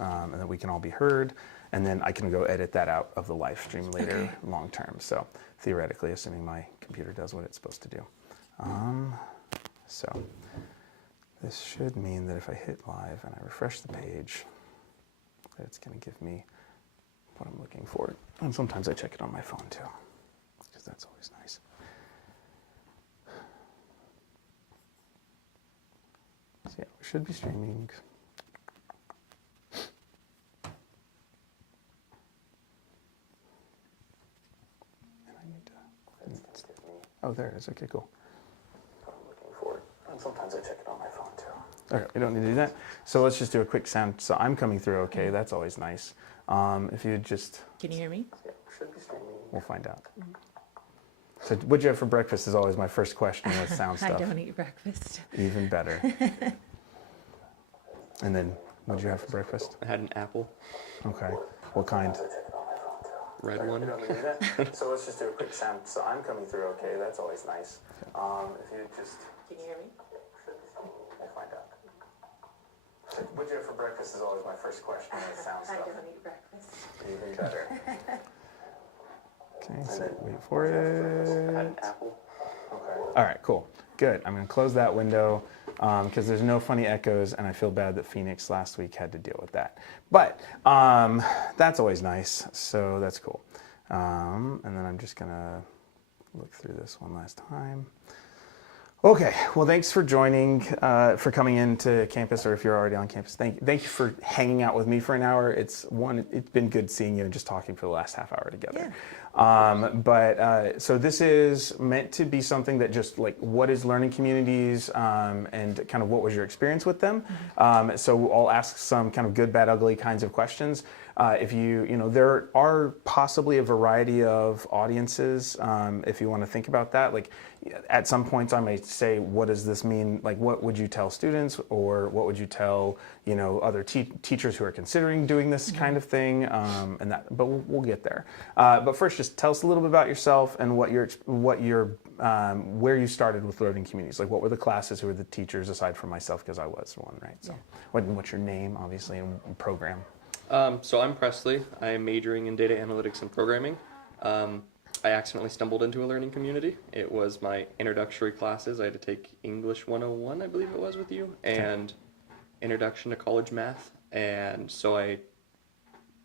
and that we can all be heard. And then I can go edit that out of the live stream later, long term. So theoretically, assuming my computer does what it's supposed to do. So this should mean that if I hit live and I refresh the page, that it's going to give me what I'm looking for. And sometimes I check it on my phone too, because that's always nice. So yeah, we should be streaming. And I need to. Oh, there it is. Okay, cool. What I'm looking for. And sometimes I check it on my phone too. Okay, we don't need to do that. So let's just do a quick sound. So I'm coming through okay. That's always nice. If you just... Can you hear me? Yeah, should be streaming. We'll find out. So what'd you have for breakfast is always my first question with sound stuff. I don't eat breakfast. Even better. And then what'd you have for breakfast? I had an apple. Okay. What kind? Red one. So let's just do a quick sound. So I'm coming through okay. That's always nice. If you just... Can you hear me? We'll find out. So what'd you have for breakfast is always my first question with sound stuff. I don't eat breakfast. Even better. Okay, so wait for it. I had an apple. Okay. All right, cool. Good. I'm going to close that window because there's no funny echoes, and I feel bad that Phoenix last week had to deal with that. But that's always nice, so that's cool. And then I'm just going to look through this one last time. Okay, well, thanks for joining, for coming into campus, or if you're already on campus, thank you for hanging out with me for an hour. It's been good seeing you and just talking for the last half hour together. Yeah. So this is meant to be something that just like, what is learning communities, and kind of what was your experience with them? So I'll ask some kind of good, bad, ugly kinds of questions. If there are possibly a variety of audiences, if you want to think about that. Like at some points I may say, what does this mean? Like what would you tell students, or what would you tell, other teachers who are considering doing this kind of thing? But we'll get there. But first, just tell us a little bit about yourself and where you started with learning communities. Like what were the classes, who were the teachers, aside from myself, because I was one, right? So what's your name, obviously, and program? So I'm Presley. I'm majoring in data analytics and programming. I accidentally stumbled into a learning community. It was my introductory classes. I had to take English 101, I believe it was, with you, and Introduction to College Math. And so I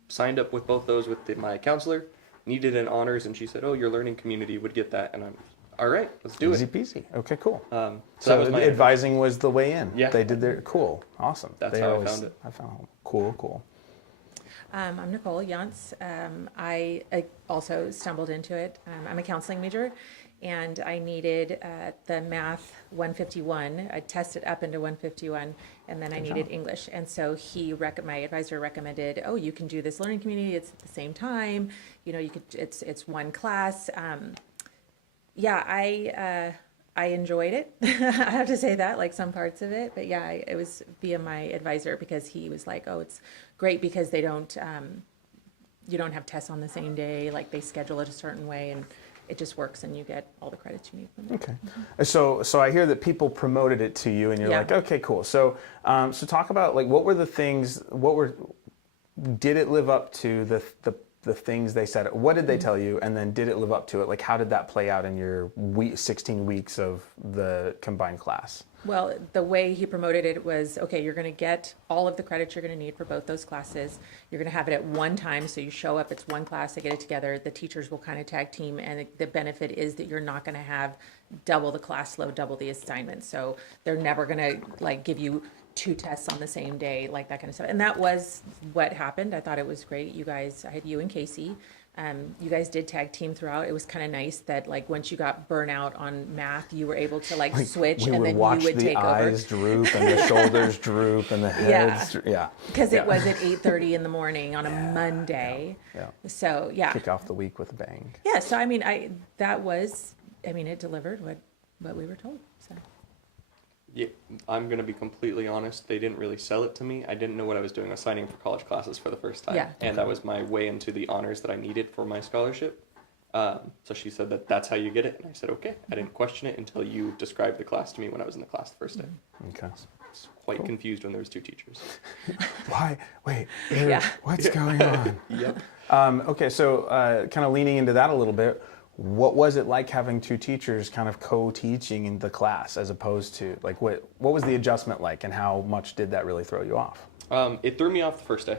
signed up with both those with my counselor, needed an honors, and she said, oh, your learning community would get that. And I'm, all right, let's do Easy it. peasy. Okay, cool. So advising was the way in. Yeah. They did their, cool, awesome. That's how I found it. I found cool. I'm Nicole Yance. I also stumbled into it. I'm a counseling major, and I needed the math 151. I tested up into 151, and then I needed English. And so my advisor recommended, oh, you can do this learning community. It's at the same time. You could. It's one class. I enjoyed it. I have to say that, like some parts of it, but yeah, it was via my advisor, because he was like, oh, it's great because they don't, you don't have tests on the same day, like they schedule it a certain way, and it just works, and you get all the credits you need from it. Okay. So I hear that people promoted it to you, and you're like, okay, cool. So talk about, like, what were the things, did it live up to the things they said? What did they tell you, and then did it live up to it? Like, how did that play out in your 16 weeks of the combined class? Well, the way he promoted it was, okay, you're going to get all of the credits you're going to need for both those classes. You're going to have it at one time, so you show up, it's one class, they get it together, the teachers will kind of tag team, and the benefit is that you're not going to have double the class load, double the assignments. So they're never going to, like, give you 2 tests on the same day, like that kind of stuff. And that was what happened. I thought it was great. You guys, I had you and Casey. You guys did tag team throughout. It was kind of nice that, like, once you got burnout on math, you were able to like switch, and then you would take over. The eyes droop and the shoulders droop and the heads. Yeah. Because it was at 8:30 in the morning on a Monday. Yeah. So yeah. Kick off the week with a bang. Yeah. So I mean, it delivered what we were told. So. Yeah, I'm going to be completely honest. They didn't really sell it to me. I didn't know what I was doing. I was signing for college classes for the first time. Yeah. And that was my way into the honors that I needed for my scholarship. So she said that's how you get it. And I said, okay. I didn't question it until you described the class to me when I was in the class the first day. Okay. was quite confused when there was 2 teachers. Why? Wait, Yeah. what's going on? Yep. Okay, so kind of leaning into that a little bit, what was it like having 2 teachers kind of co-teaching in the class as opposed to, like, what was the adjustment like, and how much did that really throw you off? It threw me off the first day.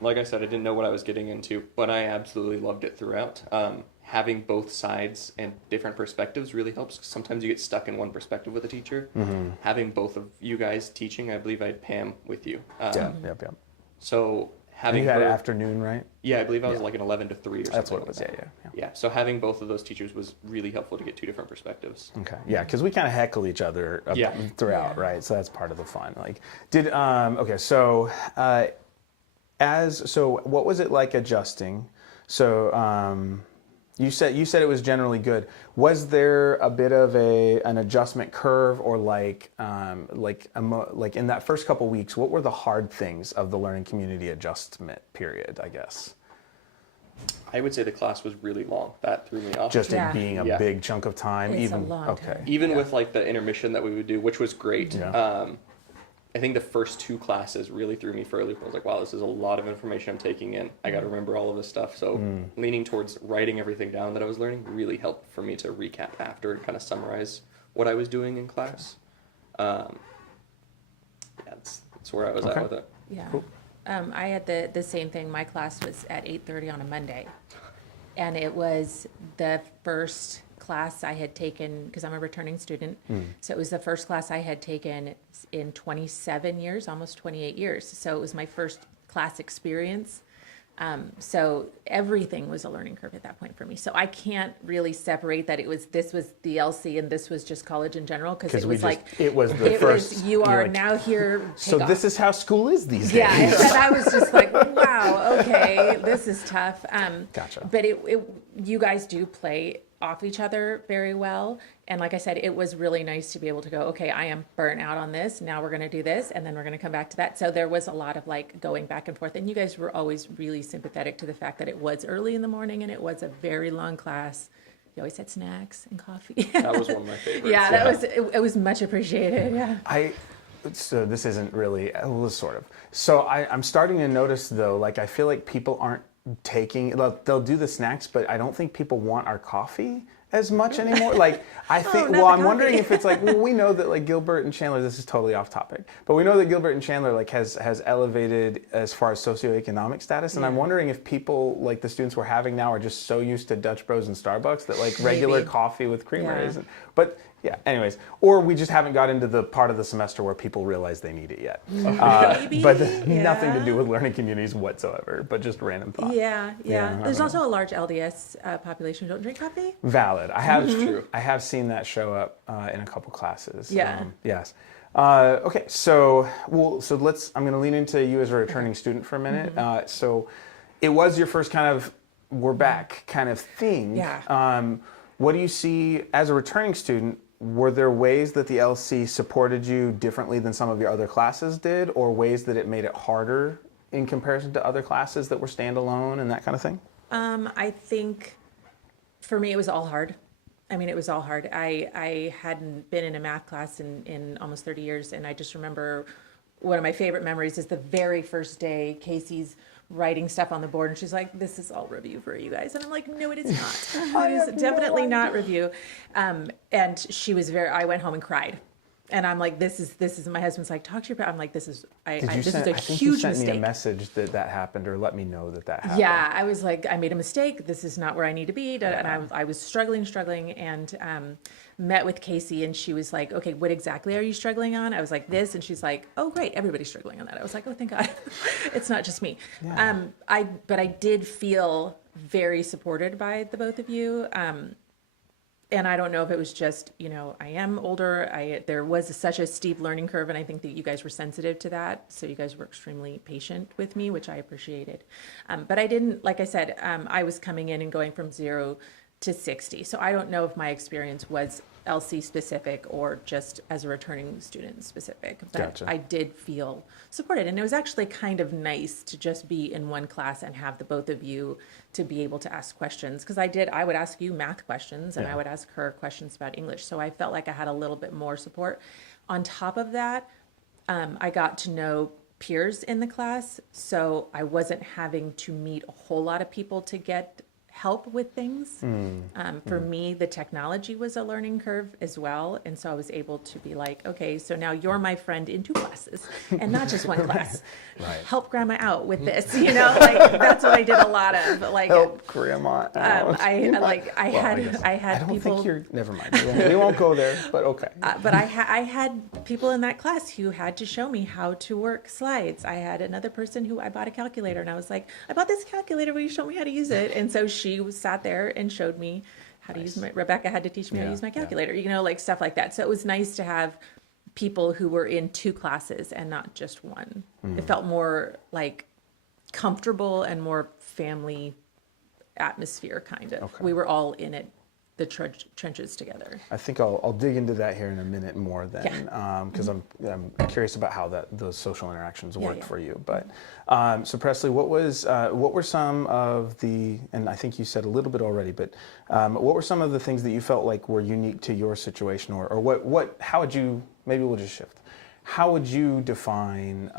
Like I said, I didn't know what I was getting into, but I absolutely loved it throughout. Having both sides and different perspectives really helps. Sometimes you get stuck in one perspective with a teacher. Having both of you guys teaching, I believe I had Pam with you. Yep. So And having you had her, afternoon, right? yeah, I believe I was like an 11 to 3 or something. That's what it like was, that. yeah. Yeah, so having both of those teachers was really helpful to get 2 different perspectives. Okay, yeah, because we kind of heckle each other throughout, Yeah. right? So that's part of the fun. Like, okay, so what was it like adjusting? So you said it was generally good. Was there a bit of an adjustment curve, or like in that first couple weeks, what were the hard things of the learning community adjustment period, I guess? I would say the class was really long. That threw me off. Just Yeah. it being a Yeah. big chunk of time, It's a even long okay. time. Even with like the intermission that we would do, which was great. Yeah. I think the first 2 classes really threw me for a loop. I was like, wow, this is a lot of information I'm taking in. I got to remember all of this stuff. So leaning towards writing everything down that I was learning really helped for me to recap after and kind of summarize what I was doing in class. That's where I was Okay. at with it. Yeah. Cool. I had the same thing. My class was at 8:30 on a Monday. And it was the first class I had taken, because I'm a returning student. So it was the first class I had taken in 27 years, almost 28 years. So it was my first class experience. So everything was a learning curve at that point for me. So I can't really separate that this was the LC and this was just college in general, because it was it was the first. you you're are like, now here. So take this off. is how school is these days. Yeah, and I was just like, wow, okay, this is tough. Gotcha. But you guys do play off each other very well. And like I said, it was really nice to be able to go, okay, I am burnt out on this. Now we're going to do this, and then we're going to come back to that. So there was a lot of like going back and forth. And you guys were always really sympathetic to the fact that it was early in the morning and it was a very long class. You always had snacks and coffee. That was one of my favorites. Yeah, it was much appreciated. Yeah. So this isn't really, well, sort of. So I'm starting to notice though, like I feel like people aren't they'll do the snacks, but I don't think people want our coffee as much anymore. Like I think, not well, the I'm wondering coffee. if it's like, well, we know that like Gilbert and Chandler, this is totally off topic, but we know that Gilbert and Chandler like has elevated as far as socioeconomic status. And I'm wondering if people like the students we're having now are just so used to Dutch Bros and Starbucks that like regular Maybe. coffee with creamer Yeah. isn't. But yeah, anyways, or we just haven't got into the part of the semester where people realize they need it yet. Maybe, But nothing to yeah. do with learning communities whatsoever, but just random thought. Yeah. Yeah, There's I also a large LDS population who don't drink coffee. Valid. True. I have seen that show up in a couple classes. Yeah. Yes. Okay. So let's. I'm going to lean into you as a returning student for a minute. So, it was your first kind of we're back kind of thing. Yeah. What do you see as a returning student? Were there ways that the LC supported you differently than some of your other classes did, or ways that it made it harder in comparison to other classes that were standalone and that kind of thing? I think for me, it was all hard. I mean, it was all hard. I hadn't been in a math class in almost 30 years. And I just remember one of my favorite memories is the very first day Casey's writing stuff on the board. And she's like, this is all review for you guys. And I'm like, no, it is not. It is definitely not review. And she was I went home and cried. And I'm like, this is, my husband's like, talk to your parents. I'm like, this is a think you huge sent mistake. me a message that happened, or let me know that happened. Yeah, I was like, I made a mistake. This is not where I need to be. And I was struggling, and met with Casey, and she was like, okay, what exactly are you struggling on? I was like, this, and she's like, oh, great, everybody's struggling on that. I was like, oh, thank God, it's not just me. Yeah. But I did feel very supported by the both of you. And I don't know if it was just, I am older. There was such a steep learning curve, and I think that you guys were sensitive to that. So you guys were extremely patient with me, which I appreciated. But I didn't, like I said, I was coming in and going from 0 to 60. So I don't know if my experience was LC specific or just as a returning student specific. But Gotcha. I did feel supported. And it was actually kind of nice to just be in one class and have the both of you to be able to ask questions. Because I would ask you math questions, and I would ask her questions about English. So I felt like I had a little bit more support. On top of that, I got to know peers in the class, so I wasn't having to meet a whole lot of people to get help with things. For me, the technology was a learning curve as well, and so I was able to be like, okay, so now you're my friend in 2 classes and not just one class. Right. Help grandma out with this, like that's what I did a lot of. Like, Help grandma out. I I had don't people. think you're. Never mind. We won't go there. But okay. But I had people in that class who had to show me how to work slides. I had another person who I bought a calculator, and I was like, I bought this calculator. Will you show me how to use it? And so she sat there and showed me how to use Rebecca had to teach me how to use my calculator, like stuff like that. So it was nice to have people who were in 2 classes and not just one. It felt more like comfortable and more family atmosphere, kind of. Okay. We were all in it, the trenches together. I think I'll dig into that here in a minute more then, because I'm curious about how those social interactions worked yeah. for you. But so Presley, what were some of the, and I think you said a little bit already, but what were some of the things that you felt like were unique to your situation, or how would you, maybe we'll just shift. How would you define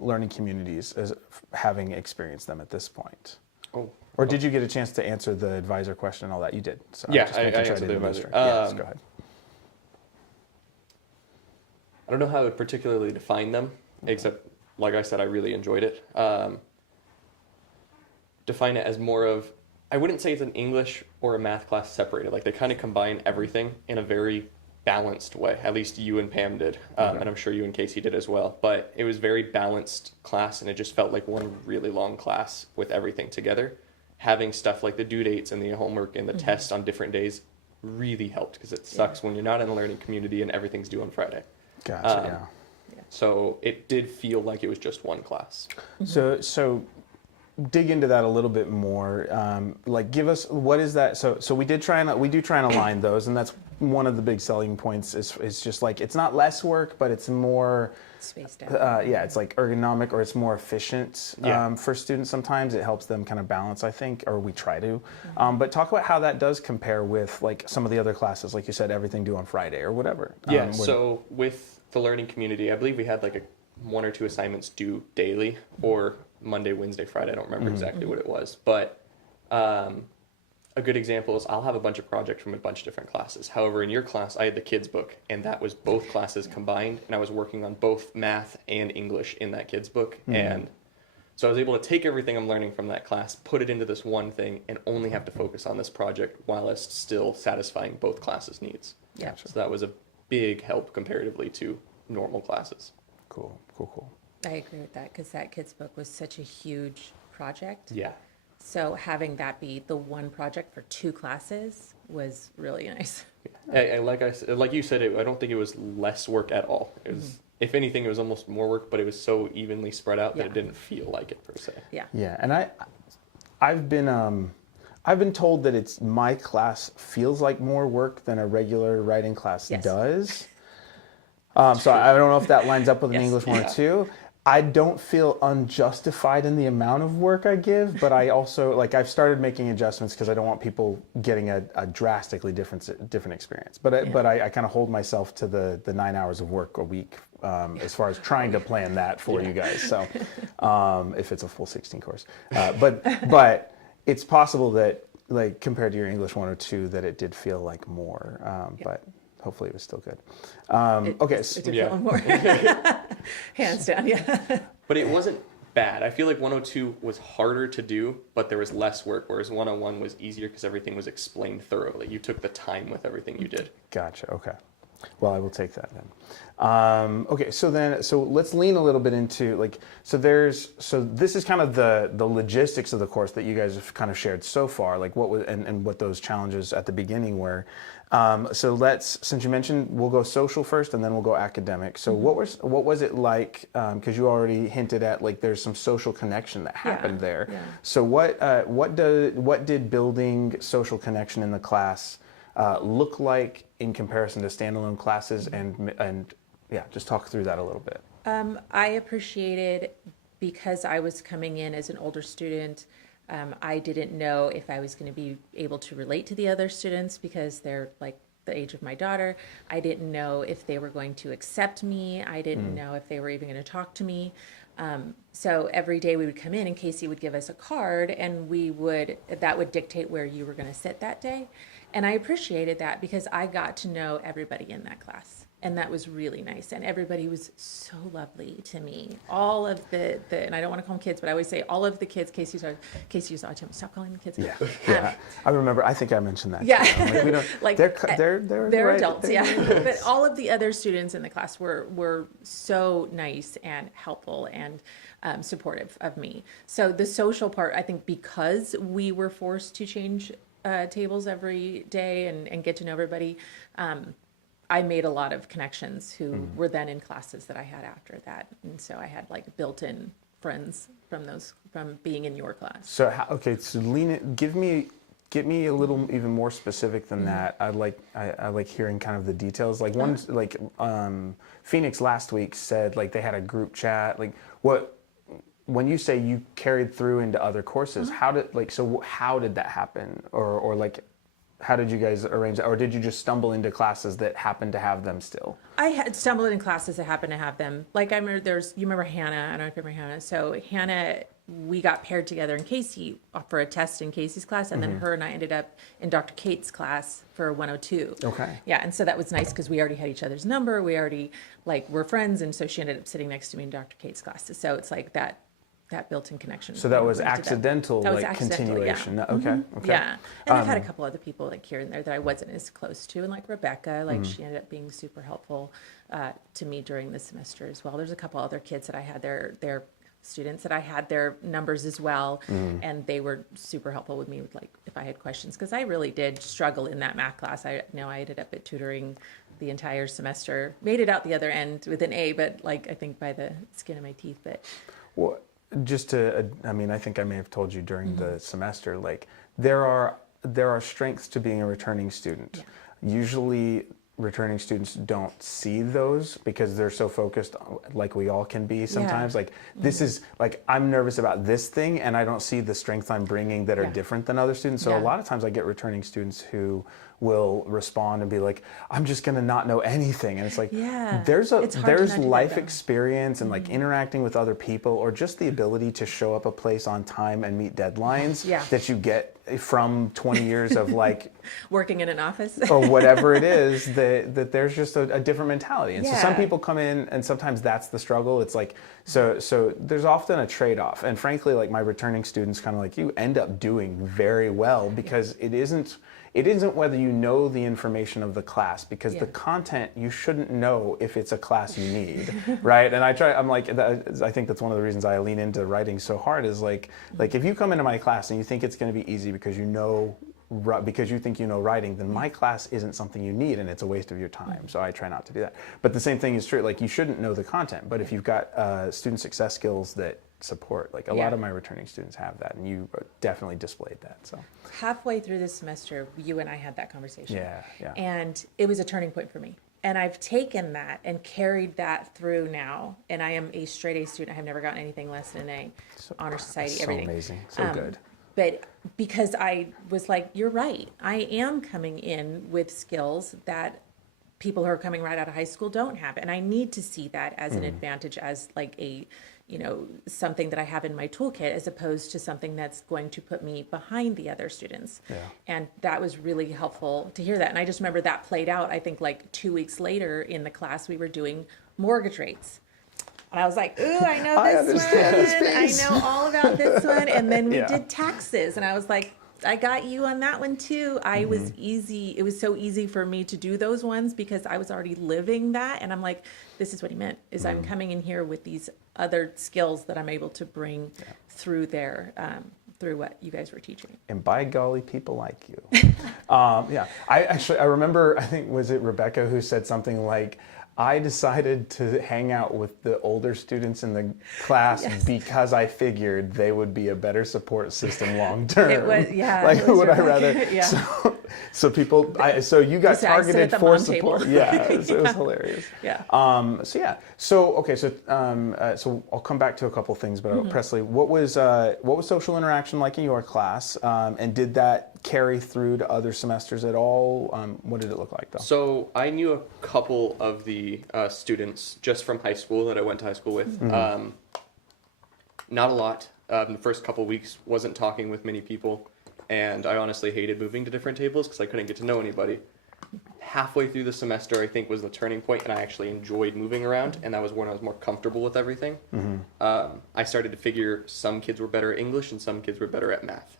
learning communities as having experienced them at this point? Oh. Or did you get a chance to answer the advisor question and all that? You did. So Yeah, I'm just I making sure answered the didn't advisor. yes, go ahead. I don't know how I would particularly define them, except, like I said, I really enjoyed it. Define it as more of, I wouldn't say it's an English or a math class separated. Like, they kind of combine everything in a very balanced way. At least you and Pam did, and I'm sure you and Casey did as well. But it was very balanced class, and it just felt like one really long class with everything together. Having stuff like the due dates and the homework and the tests on different days really helped, because it sucks when you're not in a learning community and everything's due on Friday. Gotcha. So it did feel like it was just one class. So dig into that a little bit more. Like, give us, what is that? So we do try and align those, and that's one of the big selling points. Is just like, it's not less work, but it's more Spaced out. it's like ergonomic, or it's more efficient for students. Sometimes it helps them kind of balance, I think, or we try to. But talk about how that does compare with like some of the other classes, like you said, everything due on Friday or whatever. So with the learning community, I believe we had like 1 or 2 assignments due daily, or Monday, Wednesday, Friday. I don't remember exactly what it was, but a good example is I'll have a bunch of projects from a bunch of different classes. However, in your class, I had the kids book, and that was both classes combined, and I was working on both math and English in that kids book. And so I was able to take everything I'm learning from that class, put it into this one thing, and only have to focus on this project while it's still satisfying both classes' needs. Yeah. So that was a big help comparatively to normal classes. Cool. I agree with that, because that kids book was such a huge project. Yeah. So having that be the one project for 2 classes was really nice. Like you said, I don't think it was less work at all. It was, if anything, it was almost more work, but it was so evenly spread out that it didn't feel like it per se. Yeah. Yeah, and I've been told that it's my class feels like more work than a regular writing class does. So I don't know if that lines up with an English 1 or 2. I don't feel unjustified in the amount of work I give, but I also, like, I've started making adjustments because I don't want people getting a drastically different experience. But I kind of hold myself to the 9 hours of work a week as far as trying to plan that for you guys. So if it's a full 16 course, but it's possible that, like, compared to your English 1 or 2, that it did feel like more. But hopefully it was still good. Okay. It did feel more. Hands down, yeah. But it wasn't bad. I feel like 102 was harder to do, but there was less work, whereas 101 was easier because everything was explained thoroughly. You took the time with everything you did. Gotcha. Okay. Well, I will take that then. Okay, so let's lean a little bit into, like, so this is kind of the logistics of the course that you guys have kind of shared so far, like what was and what those challenges at the beginning were. So since you mentioned, we'll go social first and then we'll go academic. So what was it like? Because you already hinted at, like, there's some social connection that happened there. Yeah. So what did building social connection in the class look like in comparison to standalone classes, and just talk through that a little bit. I appreciated, because I was coming in as an older student, I didn't know if I was going to be able to relate to the other students, because they're like the age of my daughter. I didn't know if they were going to accept me. I didn't know if they were even going to talk to me. So every day we would come in and Casey would give us a card, and that would dictate where you were going to sit that day. And I appreciated that because I got to know everybody in that class. And that was really nice. And everybody was so lovely to me. All of the and I don't want to call them kids, but I always say all of the kids, Casey's autism. Stop calling them kids. Yeah. Yeah. I remember, I think I mentioned that. Yeah. Like, we don't, Like, they're right, adults, they're yeah. adults. But all of the other students in the class were so nice and helpful and supportive of me. So the social part, I think, because we were forced to change tables every day and get to know everybody, I made a lot of connections who were then in classes that I had after that. And so I had like built-in friends from being in your class. So, so give me a little even more specific than that. I like hearing kind of the details. Like Phoenix last week said like they had a group chat. Like when you say you carried through into other courses, how did that happen? Or like, how did you guys arrange that? Or did you just stumble into classes that happened to have them still? I had stumbled in classes that happened to have them. Like I remember you remember Hannah? I don't know if you remember Hannah. So Hannah, we got paired together in Casey for a test in Casey's class, and then her and I ended up in Dr. Kate's class for 102. Okay. Yeah, and so that was nice because we already had each other's number. We already were friends, and so she ended up sitting next to me in Dr. Kate's class. So it's like that built-in connection. So that was accidental, that was like accidental, continuation. yeah. Okay. Yeah, and I've had a couple other people like here and there that I wasn't as close to, and like Rebecca, like she ended up being super helpful to me during the semester as well. There's a couple other kids that I had their students that I had their numbers as well, and they were super helpful with me with like if I had questions, because I really did struggle in that math class. I ended up at tutoring the entire semester, made it out the other end with an A, but like I think by the skin of my teeth. But Well, I think I may have told you during the semester, like there are strengths to being a returning student. Yeah. Usually returning students don't see those because they're so focused, like we all can be sometimes. Like this is like, I'm nervous about this thing and I don't see the strengths I'm bringing that are different than other students. So a lot of times I get returning students who will respond and be like, I'm just going to not know anything. And it's like, there's life experience and like interacting with other people, or just the ability to show up a place on time and meet deadlines that you get from 20 years of like working in an office or whatever it is, that there's just a different mentality. And so some people come in and sometimes that's the struggle. It's like, so there's often a trade-off. And frankly, like my returning students, kind of like you, end up doing very well because it isn't whether you know the information of the class, because the content you shouldn't know if it's a class you need, right? And I think that's one of the reasons I lean into writing so hard is like if you come into my class and you think it's going to be easy because you think you know writing, then my class isn't something you need and it's a waste of your time. So I try not to do that. But the same thing is true. Like you shouldn't know the content, but if you've got student success skills that support, like a lot of my returning students have that, and you definitely displayed that. So halfway through this semester, you and I had that conversation. Yeah. And it was a turning point for me. And I've taken that and carried that through now. And I am a straight A student. I have never gotten anything less than an A. Honor Society, everything. So amazing. So good. But because I was like, you're right. I am coming in with skills that people who are coming right out of high school don't have. And I need to see that as an advantage, as like a, something that I have in my toolkit, as opposed to something that's going to put me behind the other students. Yeah. And that was really helpful to hear that. And I just remember that played out, I think like 2 weeks later in the class, we were doing mortgage rates. And I was like, ooh, I know this one. I know all about this one. And then we did taxes. And I was like, I got you on that one too. I was easy. It was so easy for me to do those ones because I was already living that. And I'm like, this is what he meant, is I'm coming in here with these other skills that I'm able to bring through through what you guys were teaching. And by golly, people like you. I remember, I think, was it Rebecca who said something like, I decided to hang out with the older students in the class because I figured they would be a better support system long term. It was, like, would I rather? So people, so you got So I sit targeted at the for mom table. support. Yeah, so it was hilarious. Yeah. So I'll come back to a couple things, but Presley, what was social interaction like in your class, and did that carry through to other semesters at all? What did it look like though? So I knew a couple of the students just from high school that I went to high school with. Not a lot. The first couple weeks wasn't talking with many people, and I honestly hated moving to different tables because I couldn't get to know anybody. Halfway through the semester, I think, was the turning point, and I actually enjoyed moving around, and that was when I was more comfortable with everything. I started to figure some kids were better at English and some kids were better at math.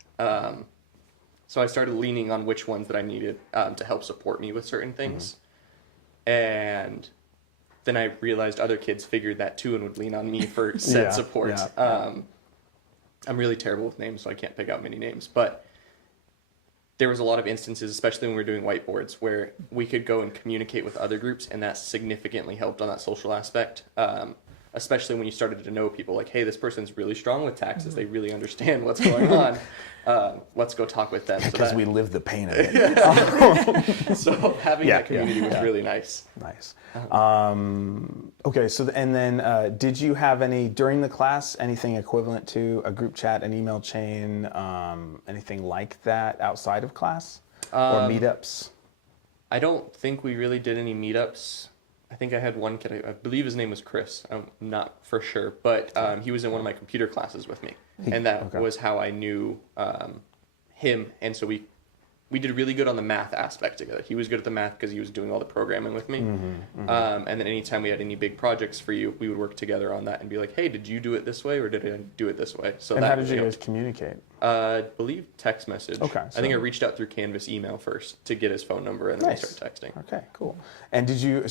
So I started leaning on which ones that I needed to help support me with certain things. And then I realized other kids figured that too and would lean on me for said support. I'm really terrible with names, so I can't pick out many names. But there was a lot of instances, especially when we were doing whiteboards, where we could go and communicate with other groups, and that significantly helped on that social aspect. Especially when you started to know people, like, hey, this person's really strong with taxes. They really understand what's going on. Let's go talk with them. Because we live the pain of it. So having that community was really nice. Nice. Okay, so and then did you have during the class, anything equivalent to a group chat, an email chain, anything like that outside of class? Or meetups? I don't think we really did any meetups. I think I had one kid, I believe his name was Chris. I'm not for sure, but he was in one of my computer classes with me. And that was how I knew him. And so we did really good on the math aspect together. He was good at the math because he was doing all the programming with me. And then anytime we had any big projects for you, we would work together on that and be like, hey, did you do it this way or did I do it this way? So and how did you guys communicate? I believe text message. Okay. I think I reached out through Canvas email first to get his phone number and then we started texting. Okay, cool. And did you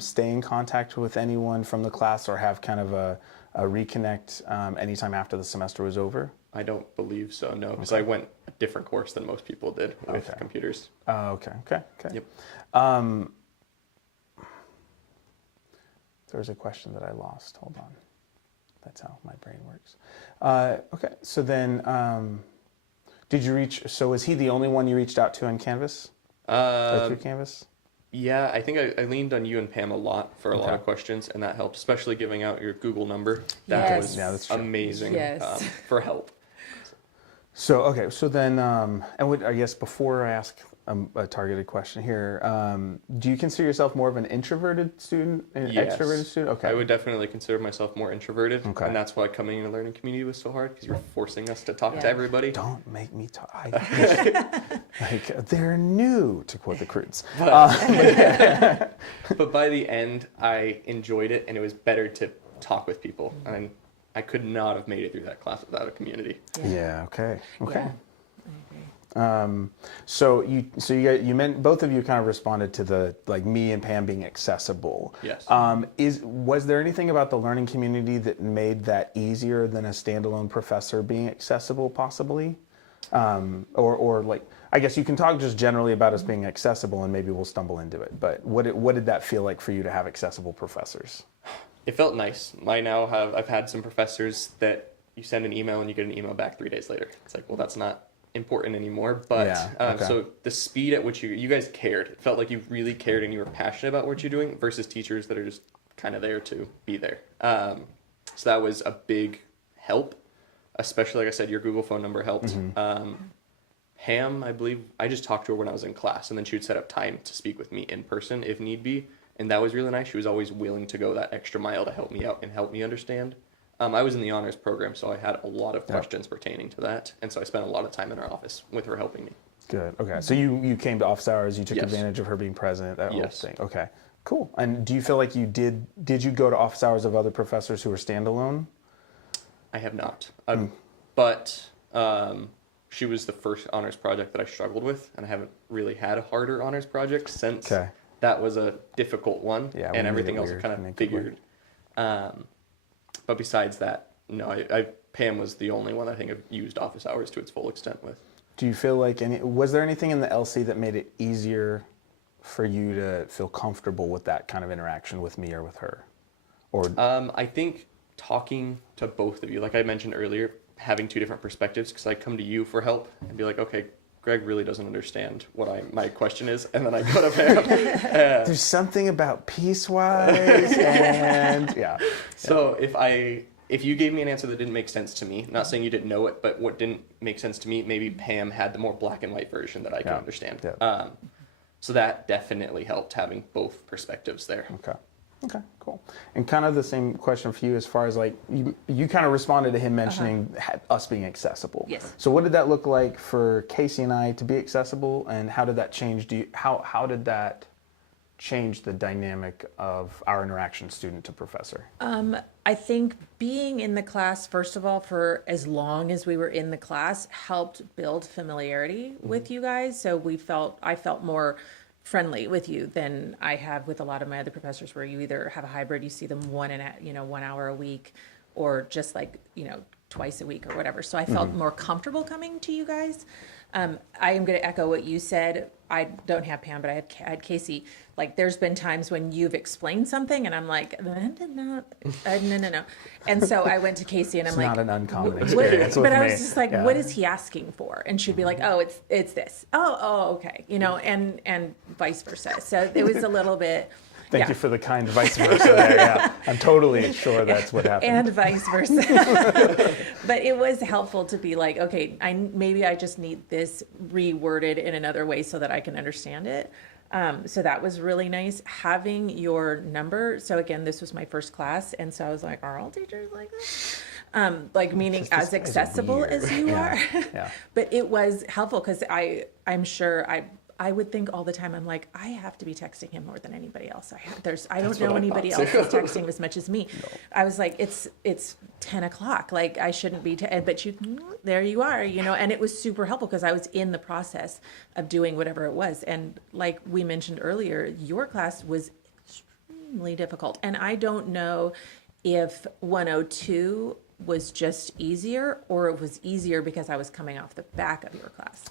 stay in contact with anyone from the class or have kind of a reconnect anytime after the semester was over? I don't believe so, no, because I went a different course than most people did with computers. Okay. Yep. There's a question that I lost. Hold on. That's how my brain works. Okay, so then so was he the only one you reached out to on Canvas? Or through Canvas? Yeah, I think I leaned on you and Pam a lot for a lot of questions, and that helped, especially giving out your Google number. That was that's amazing for help. So, okay, so then, I guess before I ask a targeted question here, do you consider yourself more of an introverted student, extroverted student? Okay. I would definitely consider myself more introverted, and that's why coming in a learning community was so hard, because you're forcing us to talk to everybody. Don't make me talk. Like, they're new, to quote the Croods. But by the end, I enjoyed it, and it was better to talk with people, and I could not have made it through that class without a community. Yeah. Okay. Yeah, I agree. So you meant both of you kind of responded to the me and Pam being accessible. Yes. Was there anything about the learning community that made that easier than a standalone professor being accessible, possibly? Or I guess you can talk just generally about us being accessible, and maybe we'll stumble into it. But what did that feel like for you to have accessible professors? It felt nice. I've had some professors that you send an email and you get an email back 3 days later. It's like, well, that's not important anymore. But so the speed at which you guys cared, it felt like you really cared and you were passionate about what you're doing versus teachers that are just kind of there to be there. So that was a big help, especially, like I said, your Google phone number helped. Pam, I believe, I just talked to her when I was in class, and then she would set up time to speak with me in person if need be. And that was really nice. She was always willing to go that extra mile to help me out and help me understand. I was in the honors program, so I had a lot of questions pertaining to that. And so I spent a lot of time in her office with her helping me. Good. Okay. So you came to office hours, you took advantage of her being present, that whole thing. Okay. Cool. And do you feel like you did you go to office hours of other professors who were standalone? I have not. But she was the first honors project that I struggled with, and I haven't really had a harder honors project since. Okay. That was a difficult one, and everything else I kind of figured. But besides that, no, Pam was the only one I think I've used office hours to its full extent with. Do you feel like was there anything in the LC that made it easier for you to feel comfortable with that kind of interaction with me or with her? Or I think talking to both of you, like I mentioned earlier, having two different perspectives, because I come to you for help and be like, okay, Greg really doesn't understand what my question is, and then I go to Pam. There's something about piecewise and yeah. So if you gave me an answer that didn't make sense to me, not saying you didn't know it, but what didn't make sense to me, maybe Pam had the more black and white version that I can understand. Yeah. So that definitely helped, having both perspectives there. Okay. Okay, cool. And kind of the same question for you as far as like, you kind of responded to him mentioning us being accessible. Yes. So what did that look like for Casey and I to be accessible, and how did that change? How did that change the dynamic of our interaction student to professor? I think being in the class, first of all, for as long as we were in the class, helped build familiarity with you guys. So I felt more friendly with you than I have with a lot of my other professors, where you either have a hybrid, you see them 1 hour a week, or just like, twice a week or whatever. So I felt more comfortable coming to you guys. I am going to echo what you said. I don't have Pam, but I had Casey. Like, there's been times when you've explained something and I'm like, no. And so I went to Casey and I'm like, Not an uncommon what- experience with but I me. was just like, Yeah. what is he asking for? And she'd be like, oh, it's this. Oh, okay. And vice versa. So it was a little bit. Thank you for the kind vice versa there. Yeah, I'm totally sure that's what happened. And vice versa. But it was helpful to be like, okay, maybe I just need this reworded in another way so that I can understand it. So that was really nice. Having your number. So again, this was my first class. And so I was like, are all teachers like this? Like, meaning Just as accessible weird. as you Yeah, are. yeah. But it was helpful because I'm sure I would think all the time, I'm like, I have to be texting him more than anybody else. I don't know what I anybody thought, else too. that's texting as much as me. I was like, it's 10 o'clock. Like, I shouldn't be, but there you are, and it was super helpful because I was in the process of doing whatever it was. And like we mentioned earlier, your class was extremely difficult. And I don't know if 102 was just easier, or it was easier because I was coming off the back of your class.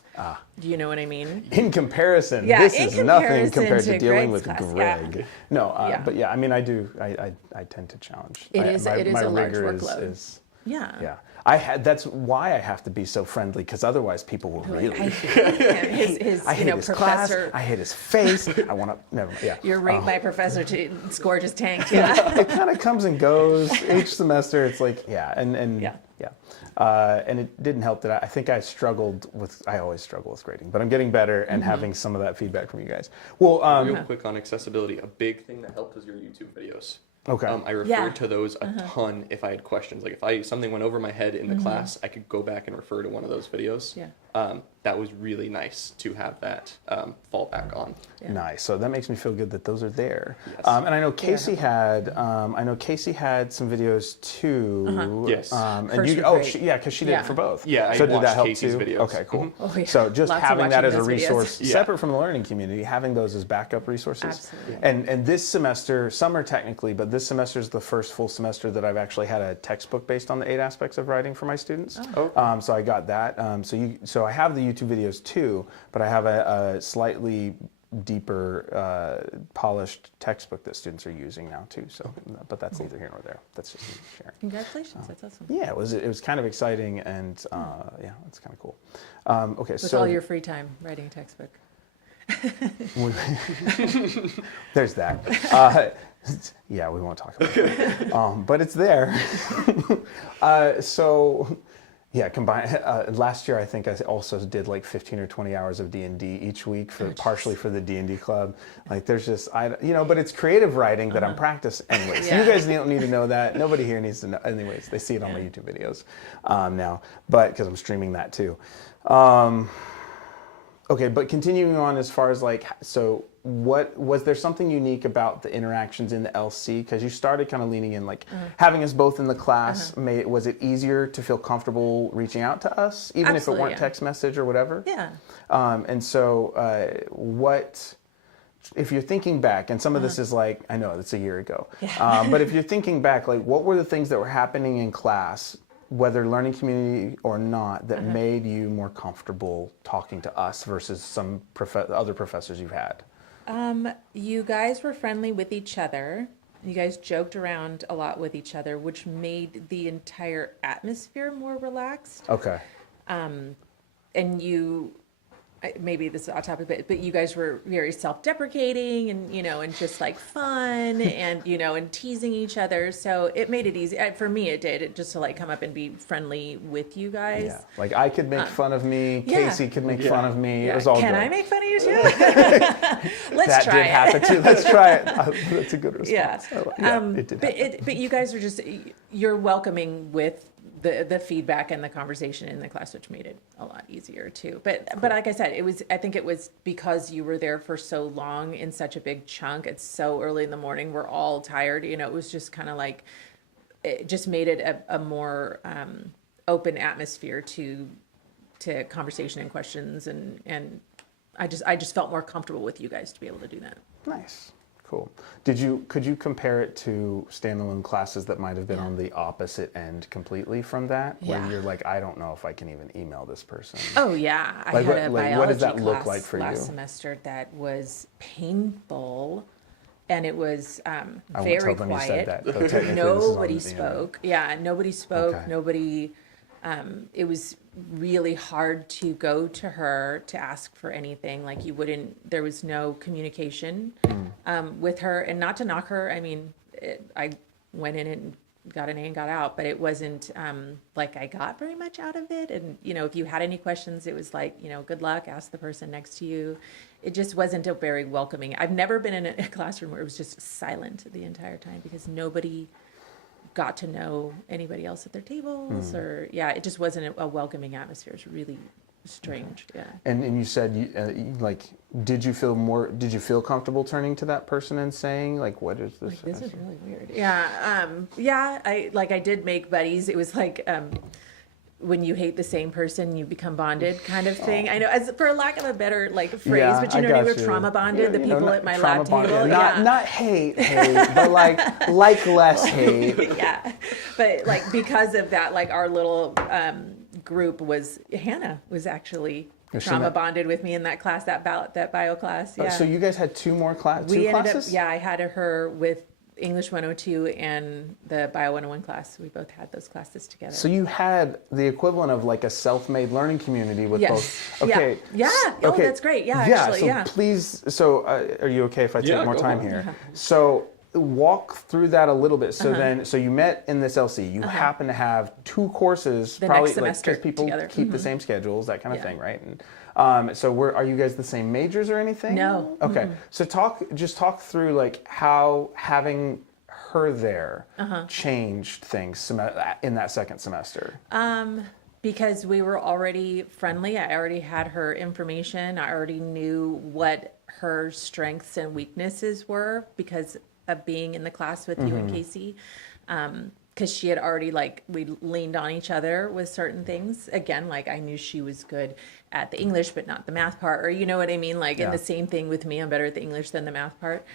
Do you know what I mean? In comparison, Yeah, this in is nothing comparison compared to to dealing Greg's with class, Greg. yeah. No, Yeah. but yeah, I mean, I tend to challenge. It is a large rigor workload. Yeah. Yeah. That's why I have to be so friendly, because otherwise people will really. I hate his I hate his class. professor. I hate his face. I want to. Never mind. Yeah. Your rate by professor score just tanked. Yeah. It kind of comes and goes each semester. It's like, and Yeah. and it didn't help that I think I always struggle with grading, but I'm getting better and having some of that feedback from you guys. Well, Real quick on accessibility, a big thing that helped was your YouTube videos. Okay. I referred Yeah. to those a ton if I had questions. Like, if something went over my head in the class, I could go back and refer to one of those videos. Yeah. That was really nice to have that fall back on. Yeah. Nice. So that makes me feel good that those are there. Yes. And I know Casey had some videos too. Yes. And Hers you, were great. because she did Yeah. it for both. Yeah, I So did that watched help Casey's too? videos. Okay, cool. Oh, yeah. So just Lots of having that as watching a those videos. resource, Yeah. separate from the learning community, having those as backup resources. Absolutely. And this semester, summer technically, but this semester is the first full semester that I've actually had a textbook based on the 8 aspects of writing for my students. Oh. So I got that. So I have the YouTube videos too, but I have a slightly deeper, polished textbook that students are using now too. So, but that's neither here nor there. That's just me sharing. Congratulations. That's awesome. Yeah, it was kind of exciting, and yeah, it's kind of cool. Okay, With so all your free time writing a textbook. there's that. Yeah, we won't talk about it, but it's there. So. Yeah, combined. Last year, I think I also did like 15 or 20 hours of D&D each week, partially for the D&D club. Like, there's just, but it's creative writing that I'm practicing anyways. Yeah. You guys don't need to know that. Nobody here needs to know. Anyways, they see it on my YouTube videos now, but because I'm streaming that too. Okay, but continuing on as far as like, so what was there something unique about the interactions in the LC? Because you started kind of leaning in, like having us both in the class. Was it easier to feel comfortable reaching out to us, even if it Absolutely, weren't yeah. text message or whatever? Yeah. And so, what? If you're thinking back, and some of this is like, I know it's a year ago, but if you're thinking back, like, what were the things that were happening in class, whether learning community or not, that made you more comfortable talking to us versus some other professors you've had? You guys were friendly with each other. You guys joked around a lot with each other, which made the entire atmosphere more relaxed. Okay. And you maybe this is off topic, but you guys were very self-deprecating and, and just like fun and, and teasing each other. So it made it easy. For me, it did. Just to like come up and be friendly with you guys. Yeah. Like I could make fun of me. yeah. Casey could make fun of me. Yeah. It was all Can good. I make fun of you too? Let's that try did it. happen too. Let's try it. That's a good response. Yeah. It did happen. But you guys are you're welcoming with the feedback and the conversation in the class, which made it a lot easier too. But like I said, I think it was because you were there for so long in such a big chunk. It's so early in the morning. We're all tired. It was just kind of like, it just made it a more open atmosphere to conversation and questions. And I just felt more comfortable with you guys to be able to do that. Nice. Cool. Could you compare it to standalone classes that might have been on the opposite end completely from that? Where you're like, I don't know if I can even email this person. Oh yeah. I Like, had a what biology does that class look like for last you? semester that was painful, and it was I won't very tell them you said quiet. that, though technically this is on Nobody the spoke. Yeah, nobody spoke. Okay. Nobody. It was really hard to go to her to ask for anything. Like there was no communication with her, and not to knock her. I mean, I went in and got an A and got out, but it wasn't like I got very much out of it. And, if you had any questions, it was like, good luck, ask the person next to you. It just wasn't a very welcoming. I've never been in a classroom where it was just silent the entire time because nobody got to know anybody else at their tables it just wasn't a welcoming atmosphere. It's really strange. Okay. Yeah. And you said did you feel comfortable turning to that person and saying like, what is this? Like, this is really weird. Yeah. I did make buddies. It was like, when you hate the same person, you become bonded kind of thing. I know, as for lack of a better phrase, but we were trauma bonded. The people at my lab table, not hate, but like less hate. Yeah, but because of that, our little group Hannah was actually trauma bonded with me in that class, that bio class. Yeah. So you guys had two classes? I had her with English 102 and the Bio 101 class. We both had those classes together. So you had the equivalent of like a self-made learning community with both. Okay. Yeah. Oh, that's great. Yeah. Actually, please. So are you okay if I take more time here? Uh-huh. So walk through that a little bit. So so you met in this LC. You happen to have two courses, the probably next semester because people together. keep the same schedules, that kind of thing, right? And so are you guys the same majors or anything? No. Okay. So talk through how having her there changed things in that second semester. Because we were already friendly. I already had her information. I already knew what her strengths and weaknesses were because of being in the class with you and Casey. Because she had already we leaned on each other with certain things. Again, I knew she was good at the English, but not the math part, or you know what I mean? And the same thing with me, I'm better at the English than the math part.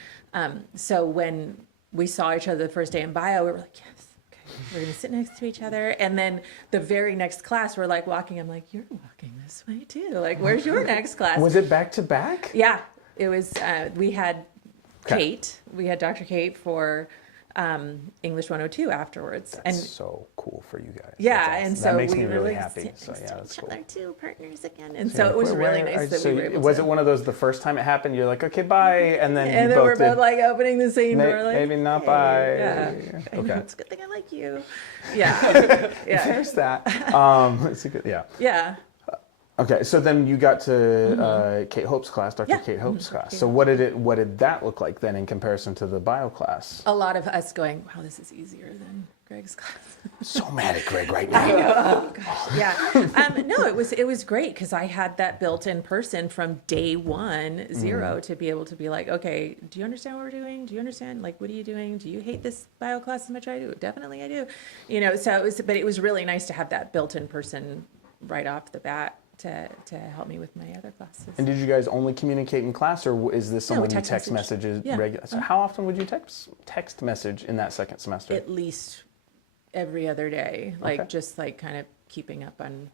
So when we saw each other the first day in bio, we were like, yes, okay, we're gonna sit next to each other. And then the very next class, we're walking, I'm like, you're walking this way too. Where's your next class? Was it back to back? Yeah, it was, we had Kate, we had Dr. Kate for English 102 afterwards. That's so cool for you guys. Yeah, awesome. and so that makes we me were really happy. So that's cool. Two partners again, and so it was really nice that we were able was to. it one of those the first time it happened? You're like, okay, bye, and then And you then both we're both opening the same door, maybe not hey, bye. Yeah. Okay. It's a good thing I like you. Yeah. Yeah. There's that. It's a good, yeah. Yeah. Okay, so then you got to Kate Hope's class, Dr. Yeah. Kate Hope's class. So what did that look like then in comparison to the bio class? A lot of us going, wow, this is easier than Greg's class. So mad at Greg right now. I know. Oh gosh. Yeah. No, it was great because I had that built-in person from day 0 to be able to be like, okay, do you understand what we're doing? Do you understand? What are you doing? Do you hate this bio class as much as I do? Definitely I do. So it was really nice to have that built-in person right off the bat to help me with my other classes. And did you guys only communicate in class, or is this someone you text message. messages Yeah. regularly? So how often would you text message in that second semester? At least every other day, Okay. just kind of keeping up on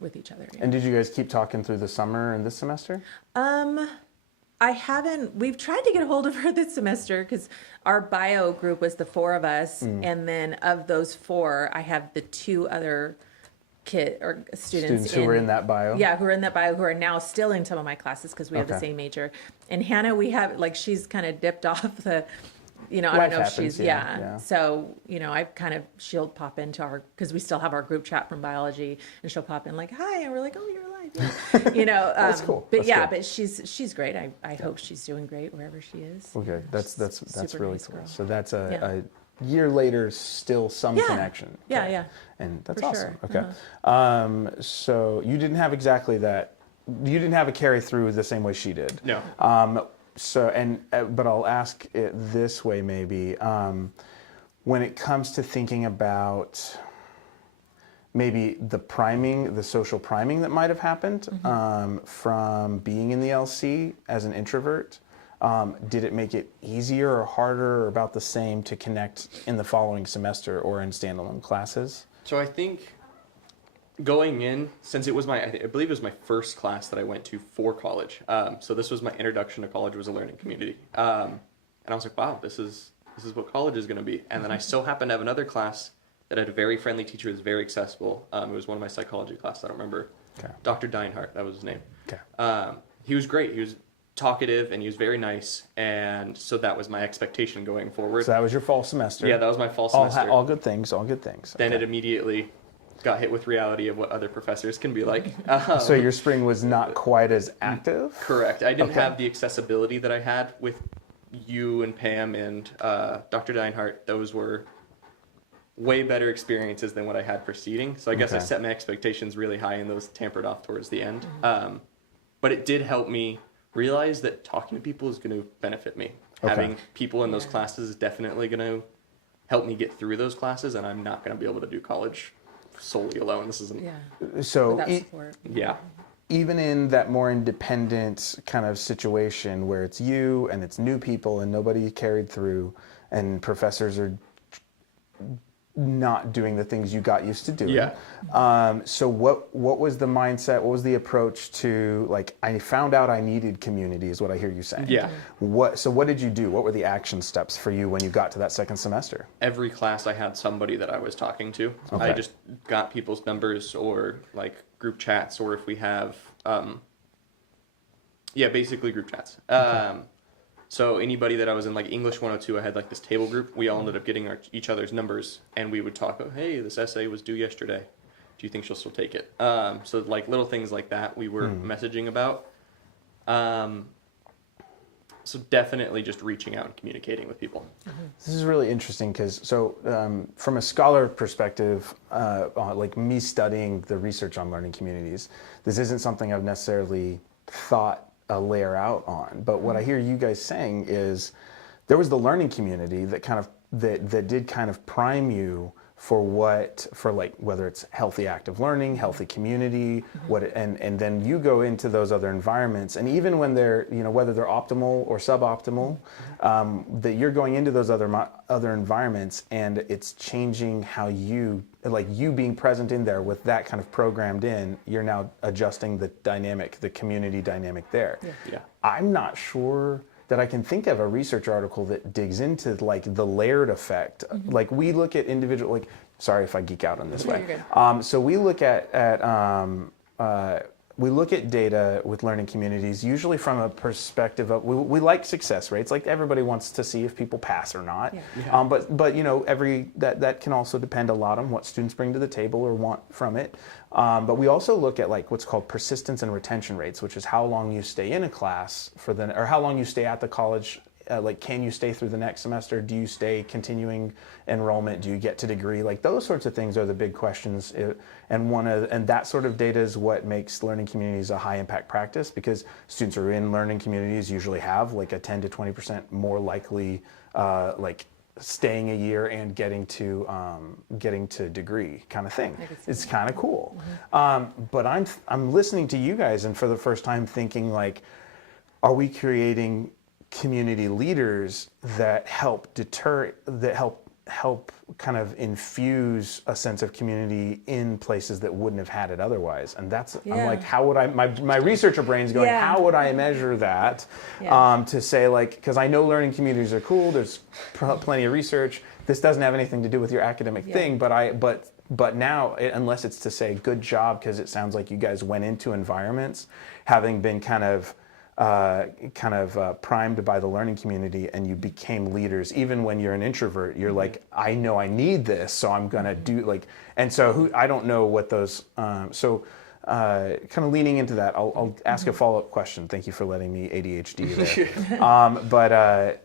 with each other. Yeah. And did you guys keep talking through the summer and this semester? I haven't. We've tried to get a hold of her this semester because our bio group was the 4 of us, and then of those 4, I have the 2 other students who were in that bio. Yeah, who are in that bio, who are now still in some of my classes because we have the Okay. same major. And Hannah, we have, like, she's kind of dipped off the, I Life don't know if happens, she's, yeah. So, she'll pop into because we still have our group chat from biology, and she'll pop in like, hi, and we're like, oh, you're alive. Yeah. That's cool. But That's yeah, good. but she's great. I hope she's doing great wherever she is. Okay, that's Super really nice cool. girl. So that's Yeah. a year later, still some Yeah. connection. Yeah, Okay. yeah. And that's For awesome. sure. Okay. So you didn't have exactly that. You didn't have a carry through the same way she did. No. But I'll ask it this way maybe. When it comes to thinking about maybe the social priming that might have happened from being in the LC as an introvert, did it make it easier or harder or about the same to connect in the following semester or in standalone classes? So I think going in, since it was I believe it was my first class that I went to for college. So this was my introduction to college, was a learning community. And I was like, wow, this is what college is going to be. And then I so happened to have another class that had a very friendly teacher who was very accessible. It was one of my psychology classes. I don't remember. Okay. Dr. Deinhardt, that was his name. Okay. He was great. He was talkative and he was very nice. And so that was my expectation going forward. So that was your fall semester. Yeah, that was my fall semester. All good things. All good things. Then Okay. it immediately got hit with reality of what other professors can be like. So your spring was not quite as active? Correct. I didn't Okay. have the accessibility that I had with you and Pam and Dr. Deinhardt. Those were way better experiences than what I had preceding. So I guess I Okay. set my expectations really high and those tampered off towards the end. But it did help me realize that talking to people is going to benefit me. Okay. Having people in those Yeah. classes is definitely going to help me get through those classes, and I'm not going to be able to do college solely alone. This isn't. Yeah. So Without support. Yeah. even in that more independent kind of situation where it's you and it's new people and nobody carried through and professors are not doing the things you got used to doing. Yeah. So what was the mindset? What was the approach to, like, I found out I needed community is what I hear you saying. Yeah. So what did you do? What were the action steps for you when you got to that second semester? Every class I had somebody that I was talking to. Okay. I just got people's numbers or like group chats, or if we have, basically group chats. So anybody that I was in, like English 102, I had like this table group. We all ended up getting each other's numbers, and we would talk, oh, hey, this essay was due yesterday. Do you think she'll still take it? So like little things like that we were messaging about. So definitely just reaching out and communicating with people. This is really interesting because from a scholar perspective, like me studying the research on learning communities, this isn't something I've necessarily thought a layer out on. But what I hear you guys saying is there was the learning community that kind of that did kind of prime you for like whether it's healthy active learning, healthy community, and then you go into those other environments, and even when they're, whether they're optimal or suboptimal, that you're going into those other environments, and it's changing how you being present in there with that kind of programmed in, you're now adjusting the community dynamic there. Yeah. I'm not sure that I can think of a research article that digs into like the layered effect. Like we look at individual, like, sorry if I geek out on this way. You're good. So we look at data with learning communities, usually from a perspective of, we like success rates. Like everybody wants to see if people pass or not. Yeah. But that can also depend a lot on what students bring to the table or want from it. But we also look at like what's called persistence and retention rates, which is how long you stay in a class or how long you stay at the college. Like, can you stay through the next semester? Do you stay continuing enrollment? Do you get to degree? Like those sorts of things are the big questions. And that sort of data is what makes learning communities a high impact practice, because students who are in learning communities usually have like a 10 to 20% more likely like staying a year and getting to degree kind of thing. It's kind of cool. But I'm listening to you guys, and for the first time thinking like, are we creating community leaders that help kind of infuse a sense of community in places that wouldn't have had it otherwise? And that's, I'm Yeah. like, how would my researcher brain's going, Yeah. how would I measure that? Yeah. To say like, because I know learning communities are cool, there's plenty of research, this doesn't have anything to do with your academic thing, but but now, unless it's to say good job, because it sounds like you guys went into environments having been kind of primed by the learning community, and you became leaders. Even when you're an introvert, you're like, I know I need this, so I'm gonna do like. And so I don't know what those. Kind of leaning into that, I'll ask a follow-up question. Thank you for letting me ADHD there.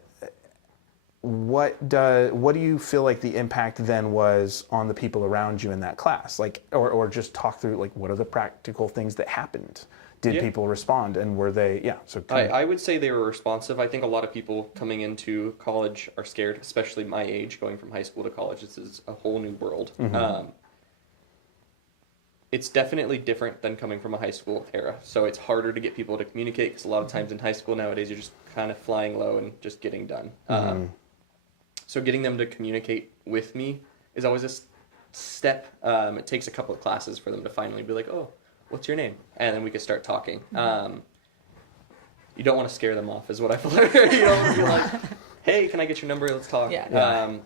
What do you feel like the impact then was on the people around you in that class? Like, or just talk through, like, what are the practical things that happened? Did people respond, and were they, so. I would say they were responsive. I think a lot of people coming into college are scared, especially my age, going from high school to college. This is a whole new world. It's definitely different than coming from a high school era. So it's harder to get people to communicate, because a lot of times in high school nowadays, you're just kind of flying low and just getting done. So getting them to communicate with me is always a step. It takes a couple of classes for them to finally be like, oh, what's your name? And then we could start talking. You don't want to scare them off is what I've learned. You don't want to be like, hey, can I get your number? Let's talk. Yeah,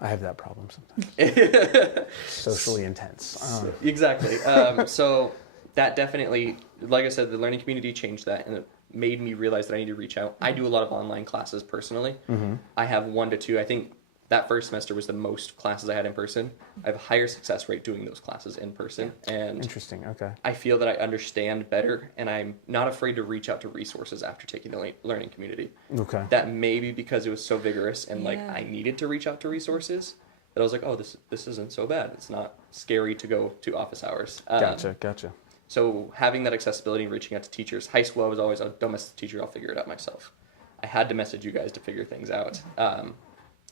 I have that problem sometimes. Socially intense. Exactly. So that definitely, like I said, the learning community changed that, and it made me realize that I need to reach out. I do a lot of online classes personally. I have 1 to 2. I think that first semester was the most classes I had in person. I have a higher success rate doing those classes in person. And interesting. Okay. I feel that I understand better, and I'm not afraid to reach out to resources after taking the learning community. Okay. That may be because it was so vigorous, and like I needed to reach out to resources, that I was like, oh, this isn't so bad. It's not scary to go to office hours. Gotcha. So having that accessibility and reaching out to teachers. High school, I was always, don't mess with the teacher, I'll figure it out myself. I had to message you guys to figure things out.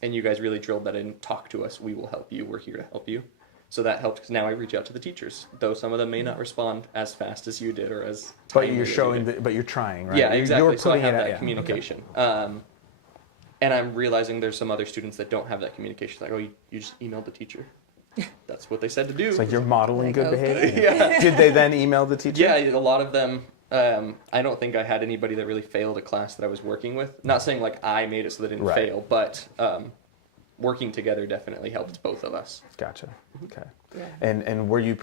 And you guys really drilled that in. Talk to us. We will help you. We're here to help you. So that helped, because now I reach out to the teachers, though some of them may not respond as fast as you did or as. But you're showing but you're trying, right? Yeah, exactly. You're so I have it that out, communication. Okay. And I'm realizing there's some other students that don't have that communication. Like, oh, you just emailed the teacher. That's what they said to do. It's like you're modeling good behavior. Yeah. Did they then email the teacher? Yeah, a lot of them. I don't think I had anybody that really failed a class that I was working with. Not saying like I made it so they didn't fail, but working together definitely helped both of us. Gotcha. Okay. Yeah. And were you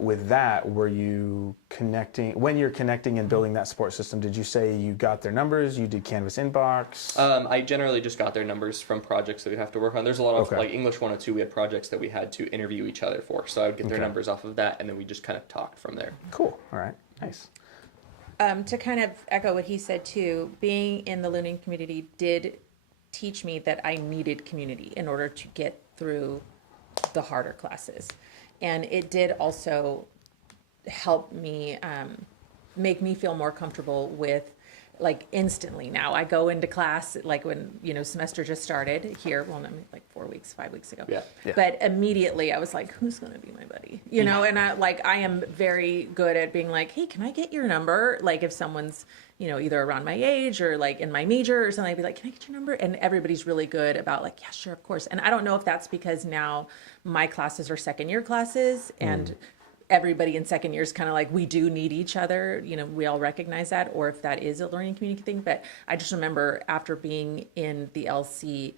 with that, were you connecting, when you're connecting and building that support system, did you say you got their numbers, you did Canvas inbox? I generally just got their numbers from projects that we'd have to work on. There's a lot of, like English 102, we had projects that we had to interview each other for. So I would get their numbers off of that, and then we just kind of talked from there. Cool. All right. Nice. To kind of echo what he said too, being in the learning community did teach me that I needed community in order to get through the harder classes. And it did also help me make me feel more comfortable with, like, instantly now. I go into class, like, when, semester just started here, well, no, like 5 weeks ago. Yeah. But immediately I was like, who's going to be my buddy? And I am very good at being like, hey, can I get your number? Like, if someone's, either around my age or like in my major or something, I'd be like, can I get your number? And everybody's really good about like, yeah, sure, of course. And I don't know if that's because now my classes are second year classes, and everybody in second year is kind of like, we do need each other. We all recognize that, or if that is a learning community thing. But I just remember after being in the LC,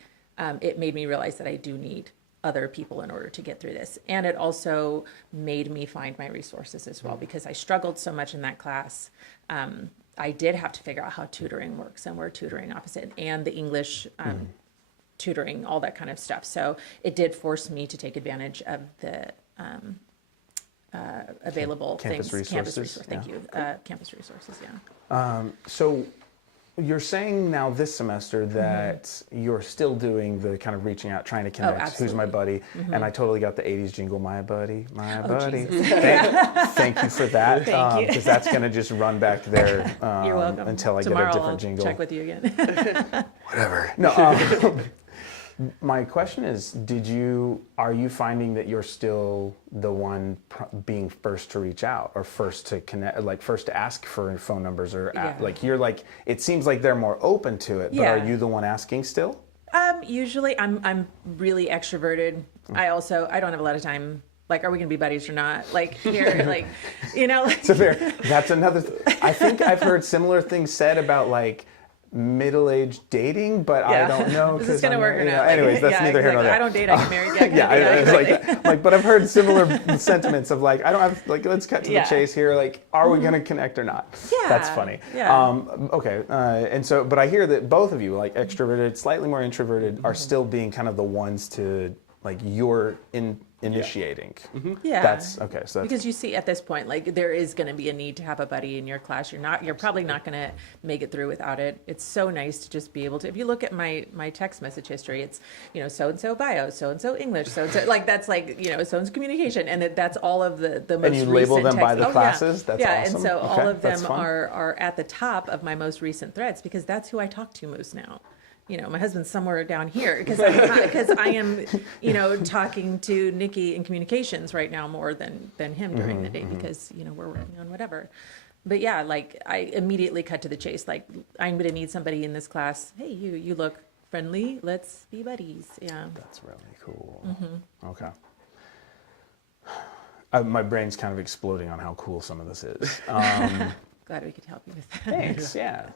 it made me realize that I do need other people in order to get through this. And it also made me find my resources as well, because I struggled so much in that class. I did have to figure out how tutoring works, and we're tutoring opposite, and the English tutoring, all that kind of stuff. So it did force me to take advantage of the available campus things. Resources. Thank you. Campus resources, yeah. So you're saying now this semester that you're still doing the kind of reaching out, trying to connect, who's my buddy, and I totally got the 80s jingle, my buddy, my buddy. Thank you for that, because that's going to just run back there You're welcome. Until I Tomorrow get a different I'll jingle. check with you again. Whatever. No. My question is, are you finding that you're still the one being first to reach out, or first to connect, like first to ask for phone numbers, or it seems like they're more open to it, but are you the one asking still? Usually I'm really extroverted. I don't have a lot of time. Like, are we gonna be buddies or not? Like, here, like, So that's another, I think I've heard similar things said about, like, middle-aged dating, but I don't know. This is 'cause going to I'm, work or you know, not. anyways, that's Yeah, neither here nor exactly. there. I don't date, I get married. Like, but I've heard similar sentiments of like, I don't have, like, let's cut to the chase here. Like, are we going to connect or not? Yeah. That's funny. Yeah. Okay. And so, but I hear that both of you, like extroverted, slightly more introverted, are still being kind of the ones to, like, you're initiating. Yeah. That's okay. So that's, Because you see at this point, like there is going to be a need to have a buddy in your class. You're probably not going to make it through without it. It's so nice to just be able to, if you look at my text message history, it's, you know, so-and-so bio, so-and-so English, so-and-so, like that's like, you know, so-and-so communication. And that's all of the most and you label recent them by text. the classes? That's yeah. awesome. And so all Okay, of that's them fun. are at the top of my most recent threads because that's who I talk to most now. You know, my husband's somewhere down here because I am, you know, talking to Nikki in communications right now more than him during the day because, you know, we're working on whatever. But yeah, like I immediately cut to the chase. Like I'm going to need somebody in this class. Hey, you look friendly. Let's be buddies. Yeah. That's really cool. Okay. My brain's kind of exploding on how cool some of this is. Glad we could help you with that. Thanks. Yeah.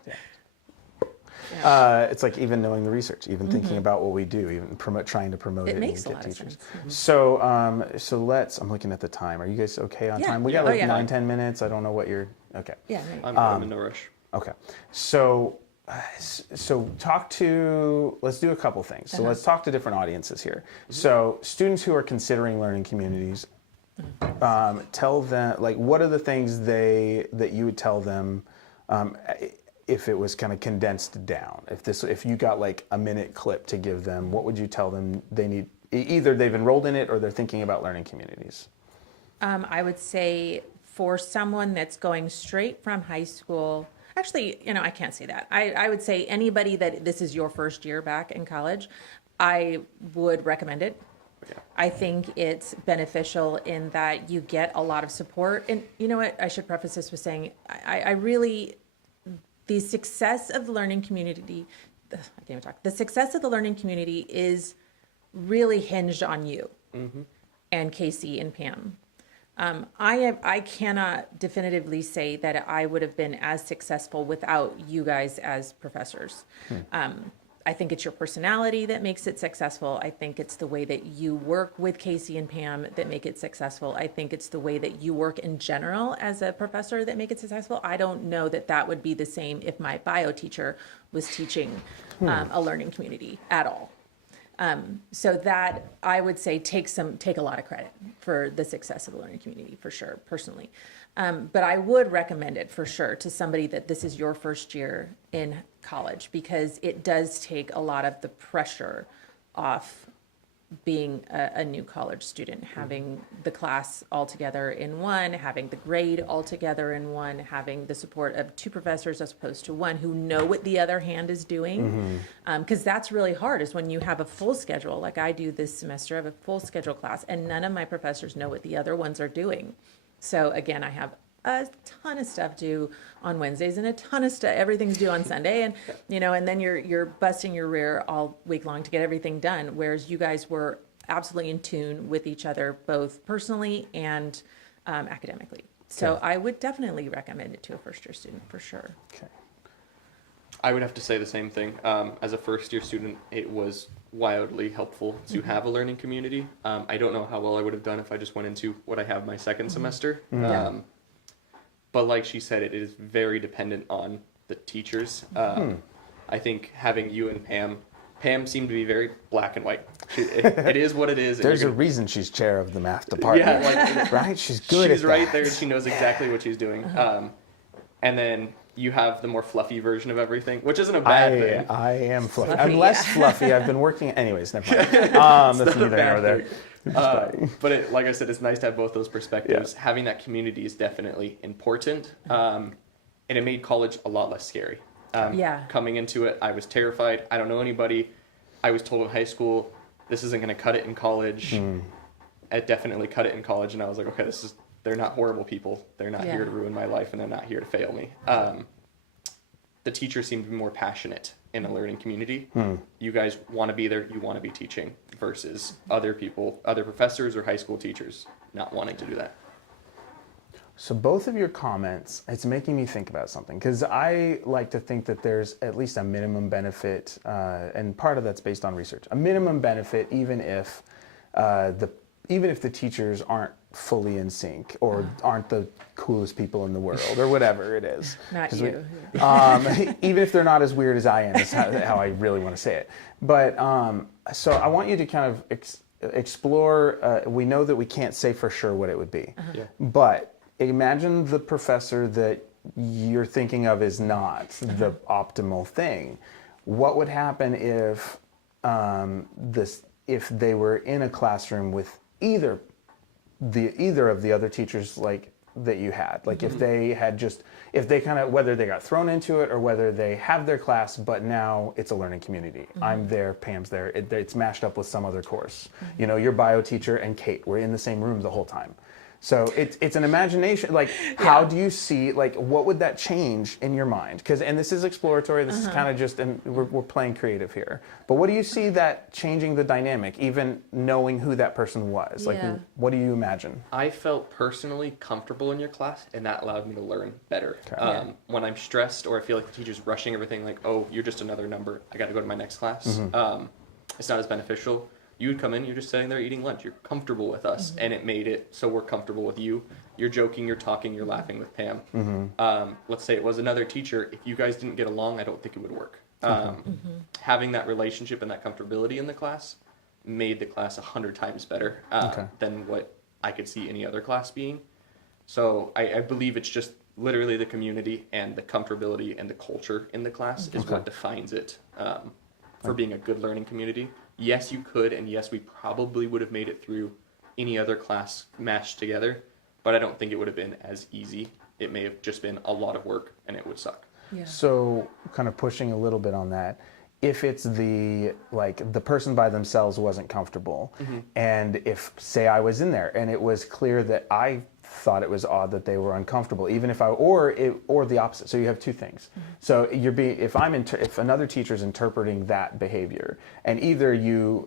Yeah. It's like even knowing the research, even thinking about what we do, even trying to promote it. It makes a and lot get of teachers. sense. So let's. I'm looking at the time. Are you guys okay on Yeah. time? We Yeah. got like Oh, yeah. 9-10 minutes. I don't know what you're. Okay. Yeah. Right. I'm in no rush. Okay. So talk to. Let's do a couple things. So let's talk to different audiences here. So students who are considering learning communities. Tell them, like, what are the things that you would tell them if it was kind of condensed down? If you got like a minute clip to give them, what would you tell them they need? Either they've enrolled in it or they're thinking about learning communities. I would say for someone that's going straight from high school, actually, you know, I can't say that. I would say anybody that this is your first year back in college, I would recommend it. I think it's beneficial in that you get a lot of support. And you know what? I should preface this with saying I really, the success of the learning community, I can't even talk. The success of the learning community is really hinged on you and Casey and Pam. I cannot definitively say that I would have been as successful without you guys as professors. I think it's your personality that makes it successful. I think it's the way that you work with Casey and Pam that make it successful. I think it's the way that you work in general as a professor that make it successful. I don't know that that would be the same if my bio teacher was teaching a learning community at all. So that I would say take a lot of credit for the success of the learning community for sure, personally. But I would recommend it for sure to somebody that this is your first year in college because it does take a lot of the pressure off being a new college student, having the class all together in one, having the grade all together in one, having the support of two professors as opposed to one who know what the other hand is doing. Because that's really hard is when you have a full schedule, like I do this semester, I have a full schedule class, and none of my professors know what the other ones are doing. So again, I have a ton of stuff due on Wednesdays and a ton of stuff, everything's due on Sunday. And, you know, and then you're busting your rear all week long to get everything done. Whereas you guys were absolutely in tune with each other, both personally and academically. So I would definitely recommend it to a first year student for sure. Okay. I would have to say the same thing. As a first year student, it was wildly helpful to have a learning community. I don't know how well I would have done if I just went into what I have my second semester. But like she said, it is very dependent on the teachers. I think having you and Pam seemed to be very black and white. It is what it is. There's a reason she's chair of the math department. Yeah, like, right? She's good at she's right that. there. She knows exactly what she's doing. And then you have the more fluffy version of everything, which isn't a bad thing. I am fluffy. Fluffy, I'm less fluffy. I've been working. Anyways, never mind. That's neither here nor there. But like I said, it's nice to have both those perspectives. Yeah. Having that community is definitely important. And it made college a lot less scary. Coming into it, I was terrified. I don't know anybody. I was told in high school, this isn't going to cut it in college. It definitely cut it in college. And I was like, okay, they're not horrible people. They're not here to ruin my life, and they're not here to fail me. The teachers seem to be more passionate in a learning community. You guys want to be there. You want to be teaching versus other people, other professors or high school teachers not wanting to do that. So both of your comments, it's making me think about something, because I like to think that there's at least a minimum benefit, and part of that's based on research. A minimum benefit, even if the teachers aren't fully in sync or aren't the coolest people in the world or whatever it is. Not you. Even if they're not as weird as I am, is how I really want to say it. But so I want you to kind of explore. We know that we can't say for sure what it would be, but imagine the professor that you're thinking of is not the optimal thing. What would happen if if they were in a classroom with either of the other teachers like that you had, like if they kind of, whether they got thrown into it or whether they have their class, but now it's a learning community. I'm there, Pam's there, it's mashed up with some other course. You know, your bio teacher and Kate were in the same room the whole time. So it's an imagination, like how do you see, like what would that change in your mind? And this is exploratory, this is kind of just, and we're playing creative here. But what do you see that changing the dynamic, even knowing who that person was? Like what do you imagine? I felt personally comfortable in your class, and that allowed me to learn better. Okay. When I'm stressed or I feel like the teacher's rushing everything, like, oh, you're just another number, I got to go to my next class, it's not as beneficial. You would come in, you're just sitting there eating lunch. You're comfortable with us, and it made it so we're comfortable with you. You're joking, you're talking, you're laughing with Pam. Let's say it was another teacher. If you guys didn't get along, I don't think it would work. Having that relationship and that comfortability in the class made the class 100 times better than what I could see any other class being. So I believe it's just literally the community and the comfortability and the culture in the class is what defines it for being a good learning community. Yes, you could, and yes, we probably would have made it through any other class mashed together, but I don't think it would have been as easy. It may have just been a lot of work, and it would suck. Yeah. So kind of pushing a little bit on that, if it's the person by themselves wasn't comfortable, and if, say, I was in there, and it was clear that I thought it was odd that they were uncomfortable, even if or the opposite. So you have two things. So if another teacher's interpreting that behavior, and either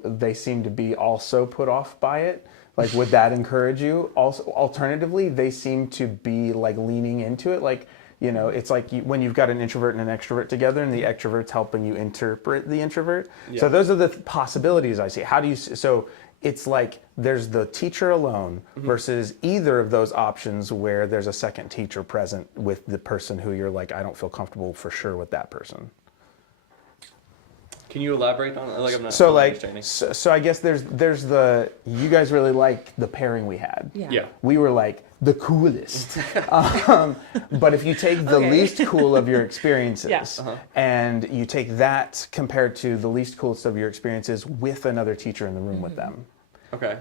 they seem to be also put off by it, like would that encourage you? Also, alternatively, they seem to be like leaning into it, like, you know, it's like when you've got an introvert and an extrovert together, and the extrovert's helping you interpret the introvert. Yeah. So those are the possibilities I see. How do you? So it's like there's the teacher alone versus either of those options where there's a second teacher present with the person who you're like, I don't feel comfortable for sure with that person. Can you elaborate on it? Like I'm not so like understanding. So I guess there's the, you guys really like the pairing we had. Yeah. We were like the coolest. But if you take the least cool of your experiences and you take that compared to the least coolest of your experiences with another teacher in the room with them. Okay.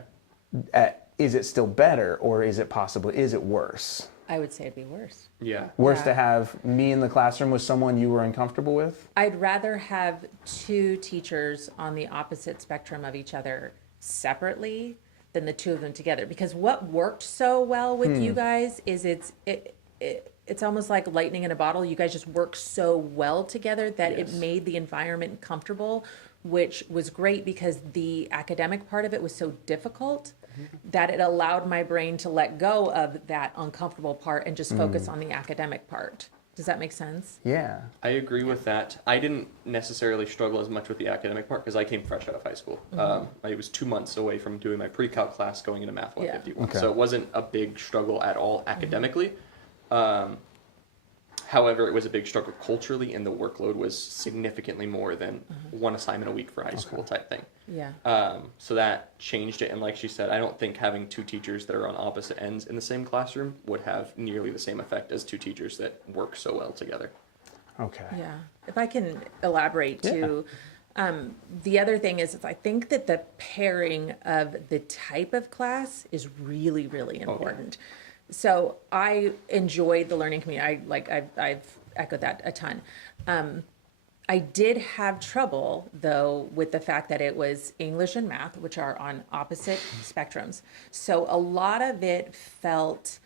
Is it still better, or is it worse? I would say it'd be worse. Yeah. Worse to have me in the classroom with someone you were uncomfortable with? I'd rather have two teachers on the opposite spectrum of each other separately than the two of them together. Because what worked so well with you guys is it's almost like lightning in a bottle. You guys just work so well together that it made the environment comfortable, which was great because the academic part of it was so difficult that it allowed my brain to let go of that uncomfortable part and just focus on the academic part. Does that make sense? Yeah. I agree with that. I didn't necessarily struggle as much with the academic part because I came fresh out of high school. I was 2 months away from doing my pre-calc class going into Math 151. So it wasn't a big struggle at all academically. However, it was a big struggle culturally, and the workload was significantly more than one assignment a week for high school type thing. Yeah. So that changed it, and like she said, I don't think having two teachers that are on opposite ends in the same classroom would have nearly the same effect as two teachers that work so well together. Okay. Yeah. If I can elaborate too, the other thing is I think that the pairing of the type of class is really, really important. So I enjoyed the learning community. I've echoed that a ton. I did have trouble though with the fact that it was English and math, which are on opposite spectrums. So a lot of it felt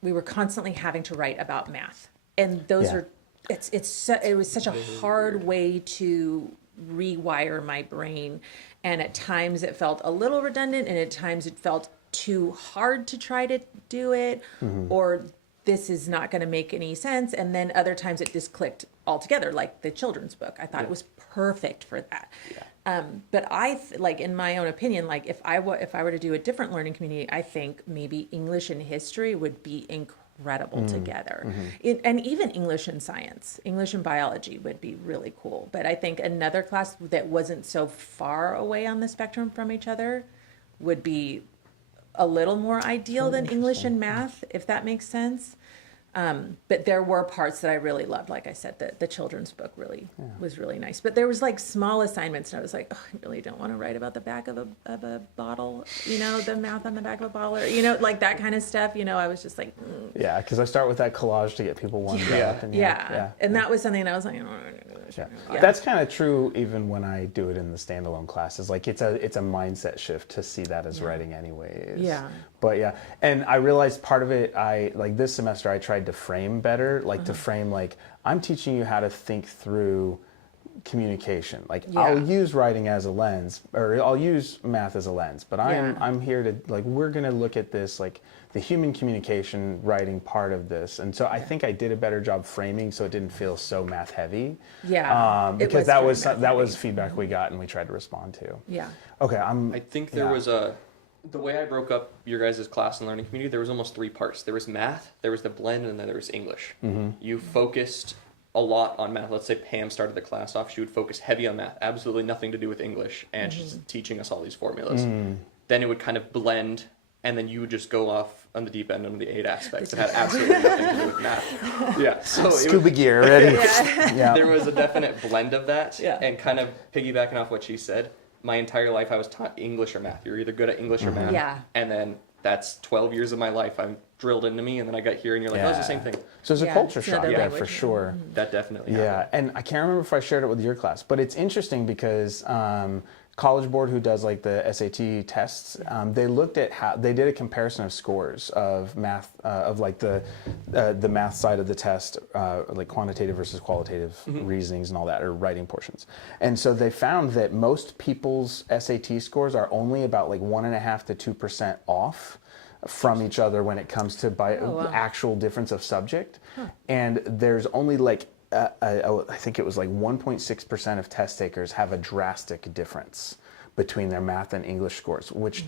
we were constantly having to write about math, and those are it was such a hard way to rewire my brain, and at times it felt a little redundant, and at times it felt too hard to try to do it, or this is not going to make any sense. And then other times it just clicked altogether, like the children's book. I thought it was perfect for that. But like, in my own opinion, like if I were to do a different learning community, I think maybe English and history would be incredible together. And even English and science, English and biology would be really cool. But I think another class that wasn't so far away on the spectrum from each other would be a little more ideal than English and math, if that makes sense. But there were parts that I really loved. Like I said, the children's book really was really nice. But there was like small assignments, and I was like, oh, I really don't want to write about the back of a bottle, the math on the back of a bottle, or, like that kind of stuff. I was just like, Yeah, because I start with that collage to get people warmed up. And And that was something that I was like, That's kind of true even when I do it in the standalone classes. Like it's a mindset shift to see that as writing anyways. But and I realized part of it, this semester I tried to frame better, to frame I'm teaching you how to think through communication. I'll use writing as a lens, or I'll use math as a lens, but I'm here to we're going to look at this the human communication writing part of this. And so I think I did a better job framing so it didn't feel so math heavy. Because that was feedback we got and we tried to respond to. Okay, I think there was the way I broke up your guys' class and learning community, there was almost 3 parts. There was math, there was the blend, and then there was English. You focused a lot on math. Let's say Pam started the class off, she would focus heavy on math, absolutely nothing to do with English, and she's teaching us all these formulas. Then it would kind of blend, and then you would just go off on the deep end on the 8 aspects that had absolutely nothing to do with math. So scuba gear ready. There was a definite blend of that, and kind of piggybacking off what she said, my entire life I was taught English or math. You're either good at English or math. And then that's 12 years of my life I'm drilled into me, and then I got here and you're like, oh, it's the same thing. So it's a culture shock, for sure. That definitely happened. And I can't remember if I shared it with your class, but it's interesting because College Board, who does the SAT tests, they looked at how they did a comparison of scores of math, of the math side of the test, quantitative versus qualitative reasonings and all that, or writing portions. And so they found that most people's SAT scores are only about 1.5% to 2% off from each other when it comes to actual difference of subject. And there's only I think it was 1.6% of test takers have a drastic difference between their math and English scores, which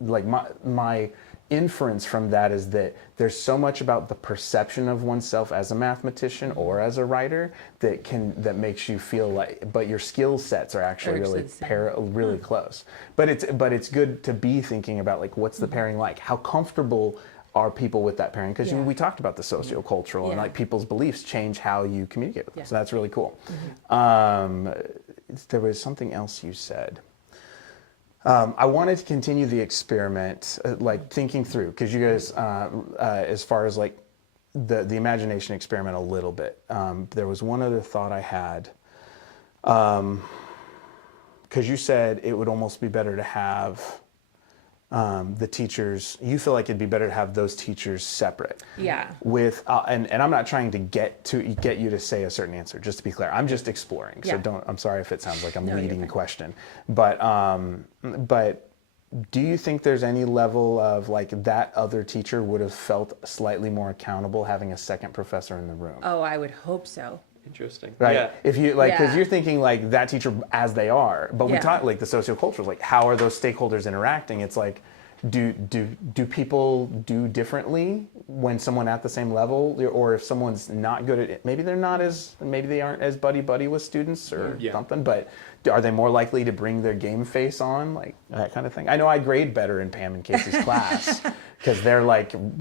my inference from that is that there's so much about the perception of oneself as a mathematician or as a writer that makes you feel but your skill sets are actually really close. But it's good to be thinking about what's the pairing like? How comfortable are people with that pairing? Because we talked about the sociocultural and people's beliefs change how you communicate with them. So that's really cool. There was something else you said. I wanted to continue the experiment, thinking through, because you guys, as far as the imagination experiment a little bit, there was one other thought I had, because you said it would almost be better to have the teachers, you feel like it'd be better to have those teachers separate. With and I'm not trying to get you to say a certain answer, just to be clear. I'm just exploring. So I'm sorry if it sounds like I'm leading the question. But do you think there's any level of that other teacher would have felt slightly more accountable having a second professor in the room? Oh, I would hope so. Interesting. Right. Yeah. If you because you're thinking that teacher as they are, but we talk the sociocultural, how are those stakeholders interacting? It's do people do differently when someone at the same level, or if someone's not good at it, maybe they aren't as buddy with students or something, but are they more likely to bring their game face on, that kind of thing? I know I grade better in Pam and Casey's class because they're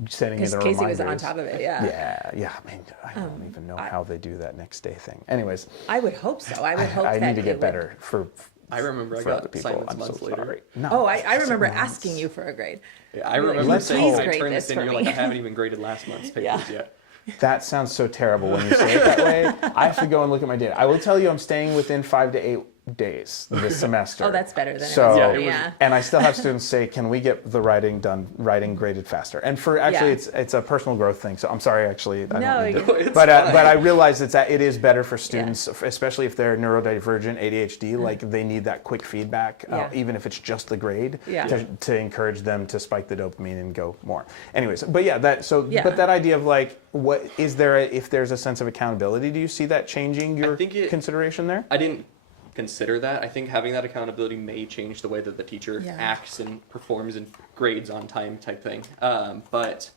sending in the reminders. Casey was on top of it, Yeah. I mean, I don't even know how they do that next day thing. Anyways, I would hope so. I would hope that I need to get better for. I remember I got assignments months later. No, I remember asking you for a grade. Yeah, I remember saying, I turned this in, you're like, I haven't even graded last month's papers yet. That sounds so terrible when you say it that way. I have to go and look at my data. I will tell you I'm staying within 5 to days this semester. Oh, that's better than So, it was. Yeah, it was- Yeah. and I still have students say, "Can we get the writing graded faster?" And for actually, Yeah. it's a personal growth thing. So I'm sorry, actually, I No, don't mean to, It's but fine. I realize it is better for students, especially if they're neurodivergent, ADHD. Like they need that quick feedback, Yeah. even if it's just the grade, Yeah. to encourage them to spike the dopamine and go more. Anyways, but yeah, but that idea of like, what is there? If there's a sense of accountability, do you see that changing your think consideration there? I didn't consider that. I think having that accountability may change the way that the teacher Yeah. acts and performs and grades on time type thing. But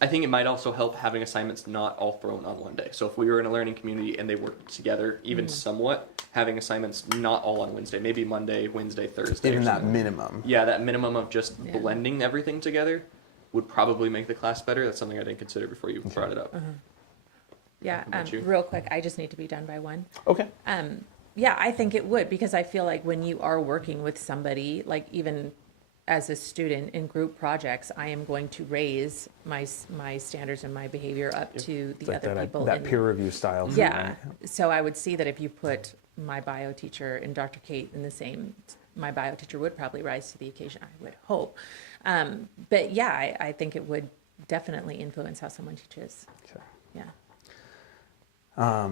I think it might also help having assignments not all thrown on one day. So if we were in a learning community and they worked together even somewhat, having assignments not all on Wednesday, maybe Monday, Wednesday, Thursday. Even or that something. minimum. Yeah, that minimum of just Yeah. blending everything together would probably make the class better. That's something I didn't consider before you brought it up. Yeah. How about you? Real quick, I just need to be done by 1. Okay. Yeah, I think it would, because I feel like when you are working with somebody, like even as a student in group projects, I am going to raise my standards and my behavior up to the Like other people. that in- peer review style. thing, Yeah, right? so I would see that if you put my bio teacher and Dr. Kate in the same, my bio teacher would probably rise to the occasion, I would hope. But yeah, I think it would definitely influence how someone teaches. Okay. Yeah.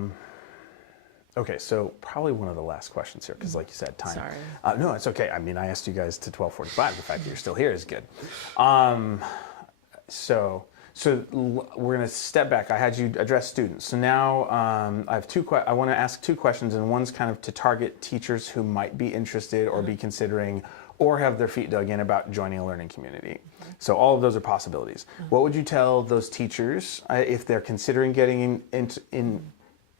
Okay, so probably one of the last questions here, because like you said, time. Sorry. No, it's okay. I mean, I asked you guys to 12:45. The fact that you're still here is good. So we're going to step back. I had you address students. So now I have I want to ask 2 questions, and one's kind of to target teachers who might be interested or be considering or have their feet dug in about joining a learning community. So all of those are possibilities. What would you tell those teachers if they're considering getting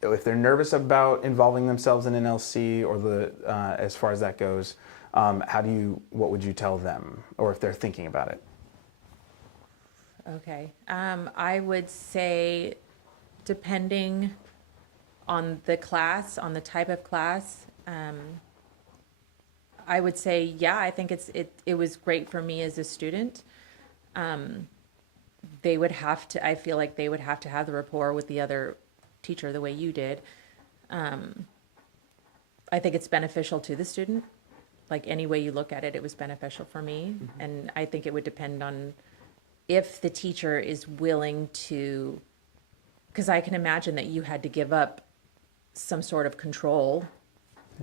if they're nervous about involving themselves in an LC or as far as that goes, what would you tell them, or if they're thinking about it? Okay. I would say, depending on the class, on the type of class, I would say, yeah, I think it was great for me as a student. They would have to, I feel like they would have to have the rapport with the other teacher the way you did. I think it's beneficial to the student. Like any way you look at it, it was beneficial for me. And I think it would depend on if the teacher is willing to, because I can imagine that you had to give up some sort of control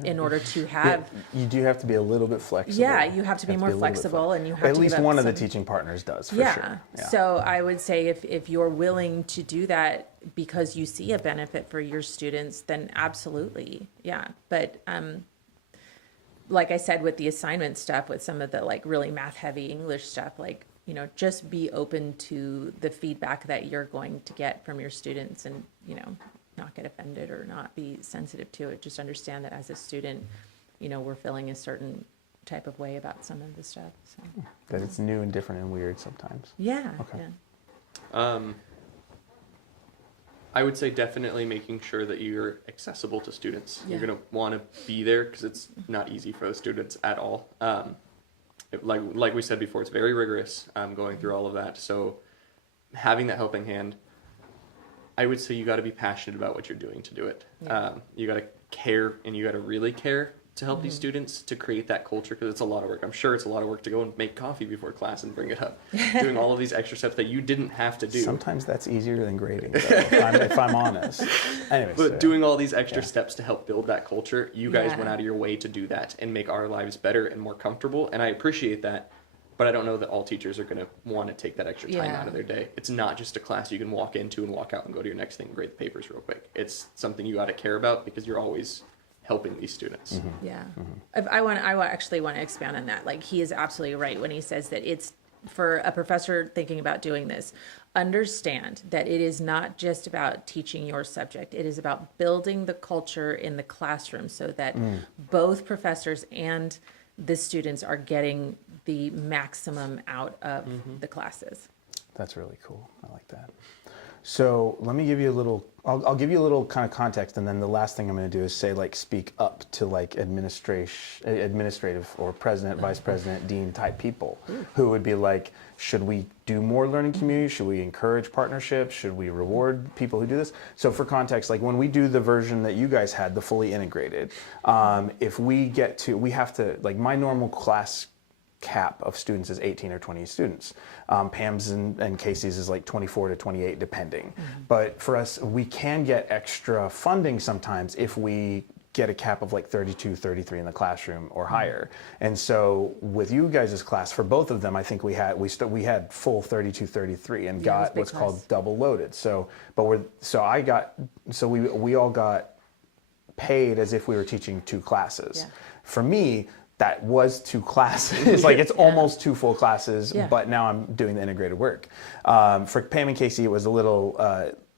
in order to have. You do have to be a little bit flexible. Yeah, you have to be more a little bit flexible, and you have At to least give up one of the some- teaching partners does, for Yeah. sure. Yeah. So I would say if you're willing to do that because you see a benefit for your students, then absolutely, yeah. But like I said, with the assignment stuff, with some of the like really math heavy English stuff, like, you know, just be open to the feedback that you're going to get from your students, and, you know, not get offended or not be sensitive to it. Just understand that as a student, you know, we're feeling a certain type of way about some of the stuff. So That it's new and different and weird sometimes. yeah, Okay. yeah. I would say definitely making sure that you're accessible to students. Yeah. You're going to want to be there because it's not easy for the students at all. Like we said before, it's very rigorous going through all of that. So having that helping hand, I would say you got to be passionate about what you're doing to do it. Yeah. You got to care, and you got to really care to help these students to create that culture, because it's a lot of work. I'm sure it's a lot of work to go and make coffee before class and bring it up. Doing all of these extra steps that you didn't have to do. Sometimes that's easier than grading, though, if I'm honest. Anyways, But doing all these extra steps to help build that culture, you guys Yeah. went out of your way to do that and make our lives better and more comfortable. And I appreciate that, but I don't know that all teachers are going to want to take that extra time Yeah. out of their day. It's not just a class you can walk into and walk out and go to your next thing and grade the papers real quick. It's something you got to care about because you're always helping these students. Yeah. If I actually want to expand on that. Like, he is absolutely right when he says that it's for a professor thinking about doing this. Understand that it is not just about teaching your subject. It is about building the culture in the classroom so that both professors and the students are getting the maximum out of the classes. That's really cool. I like that. So let me give you a little, I'll give you a little kind of context, and then the last thing I'm going to do is say, like, speak up to like administrative or president, vice president, dean type people who would be like, should we do more learning community? Should we encourage partnerships? Should we reward people who do this? So for context, like when we do the version that you guys had, the fully integrated, if we get to, we have to, like my normal class cap of students is 18 or 20 students. Pam's and Casey's is like 24 to 28 depending. But for us, we can get extra funding sometimes if we get a cap of like 32, 33 in the classroom or higher. And so with you guys' class, for both of them, I think we had full 32, 33 and got what's called double loaded. So, we all got paid as if we were teaching 2 classes. Yeah. For me, that was 2 classes. Like it's almost 2 full classes, Yeah. but now I'm doing the integrated work. For Pam and Casey, it was a little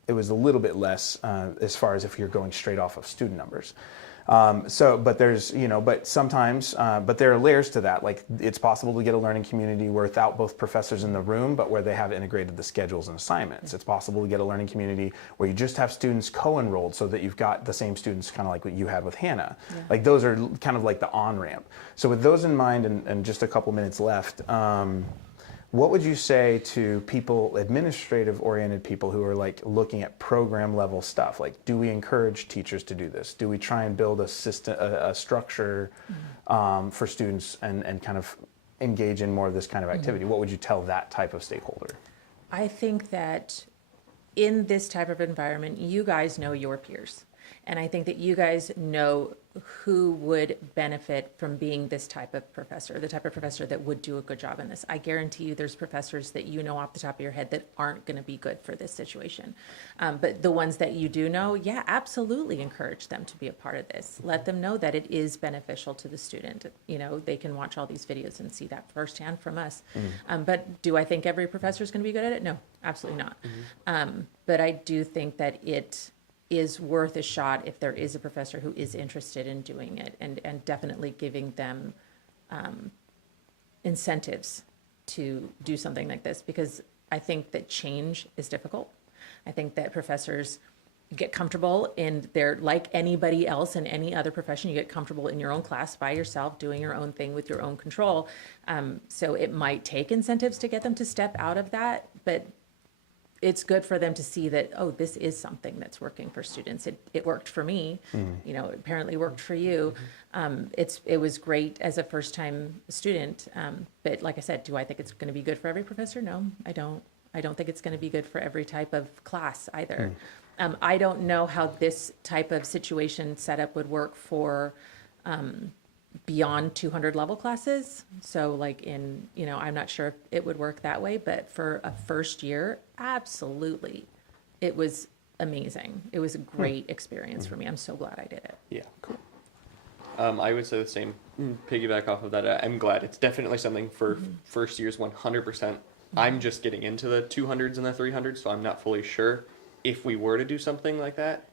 bit less as far as if you're going straight off of student numbers. But there's, but sometimes, but there are layers to that. Like it's possible to get a learning community without both professors in the room, but where they have integrated the schedules and assignments. It's possible to get a learning community where you just have students co-enrolled so that you've got the same students, kind of like what you had with Hannah. Yeah. Like those are kind of like the on-ramp. So with those in mind and just a couple minutes left, what would you say to people, administrative-oriented people who are like looking at program-level stuff? Like, do we encourage teachers to do this? Do we try and build a system, a structure for students and kind of engage in more of this kind of activity? What would you tell that type of stakeholder? I think that in this type of environment, you guys know your peers. And I think that you guys know who would benefit from being this type of professor, the type of professor that would do a good job in this. I guarantee you there's professors that you know off the top of your head that aren't going to be good for this situation. But the ones that you do know, yeah, absolutely encourage them to be a part of this. Let them know that it is beneficial to the student. They can watch all these videos and see that firsthand from us. But do I think every professor is going to be good at it? No, absolutely not. But I do think that it is worth a shot if there is a professor who is interested in doing it, and definitely giving them incentives to do something like this, because I think that change is difficult. I think that professors get comfortable in their, like anybody else in any other profession, you get comfortable in your own class by yourself, doing your own thing with your own control. So it might take incentives to get them to step out of that, but it's good for them to see that, oh, this is something that's working for students. It worked for me, it apparently worked for you. It was great as a first-time student, but like I said, do I think it's going to be good for every professor? No, I don't. I don't think it's going to be good for every type of class either. I don't know how this type of situation setup would work for beyond 200 level classes. So like I'm not sure if it would work that way, but for a first year, absolutely. It was amazing. It was a great experience for me. I'm so glad I did it. Yeah, cool. I would say the same, piggyback off of that. I'm glad. It's definitely something for first years, 100%. I'm just getting into the 200s and the 300s, so I'm not fully sure. If we were to do something like that,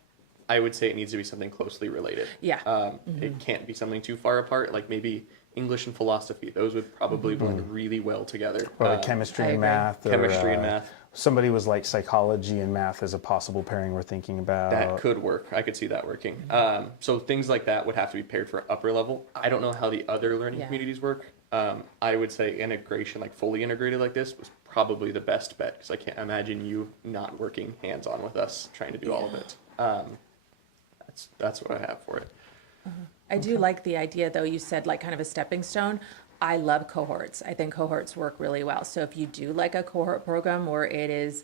I would say it needs to be something closely related. Yeah. It can't be something too far apart, like maybe English and philosophy. Those would probably blend really well together. Or like chemistry and math. Chemistry and math. Somebody was like psychology and math as a possible pairing we're thinking about. That could work. I could see that working. So things like that would have to be paired for upper level. I don't know how the other learning communities work. I would say integration, like fully integrated like this, was probably the best bet, because I can't imagine you not working hands-on with us trying to do all of it. That's what I have for it. I do like the idea, though, you said like kind of a stepping stone. I love cohorts. I think cohorts work really well. So if you do like a cohort program where it is,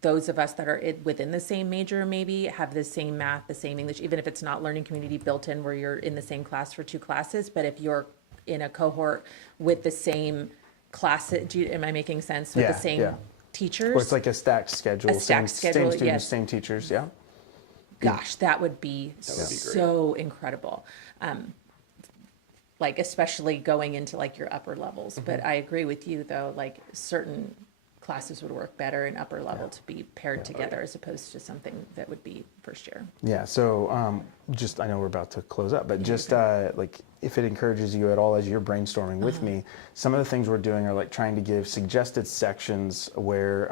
those of us that are within the same major maybe have the same math, the same English, even if it's not learning community built in where you're in the same class for 2 classes, but if you're in a cohort with the same class, am I making sense? With the same teachers? Or it's like a stacked schedule. Same students, yes. Same teachers, yeah. Gosh, that would be so incredible. Like especially going into like your upper levels. But I agree with you though, like certain classes would work better in upper level to be paired together as opposed to something that would be first year. Yeah, so just, I know we're about to close up, but just like if it encourages you at all as you're brainstorming with me, some of the things we're doing are like trying to give suggested sections where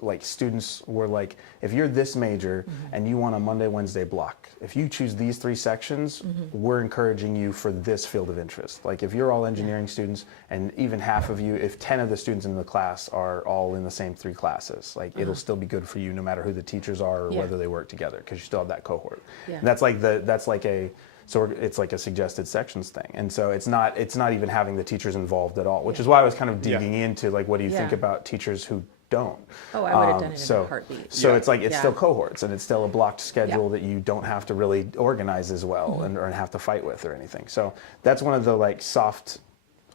like students were like, if you're this major and you want a Monday, Wednesday block, if you choose these 3 sections, we're encouraging you for this field of interest. Like if you're all engineering students and even half of you, if 10 of the students in the class are all in the same 3 classes, like it'll still be good for you no matter who the teachers are or whether they work together, because you still have that cohort. Yeah. It's like a suggested sections thing, and so it's not even having the teachers involved at all, which is why I was kind of digging into like, what do you think about teachers who don't? Oh, I would have done it in a heartbeat. So it's like it's still cohorts, and it's still a blocked schedule that you don't have to really organize as well and or have to fight with or anything. So that's one of the like soft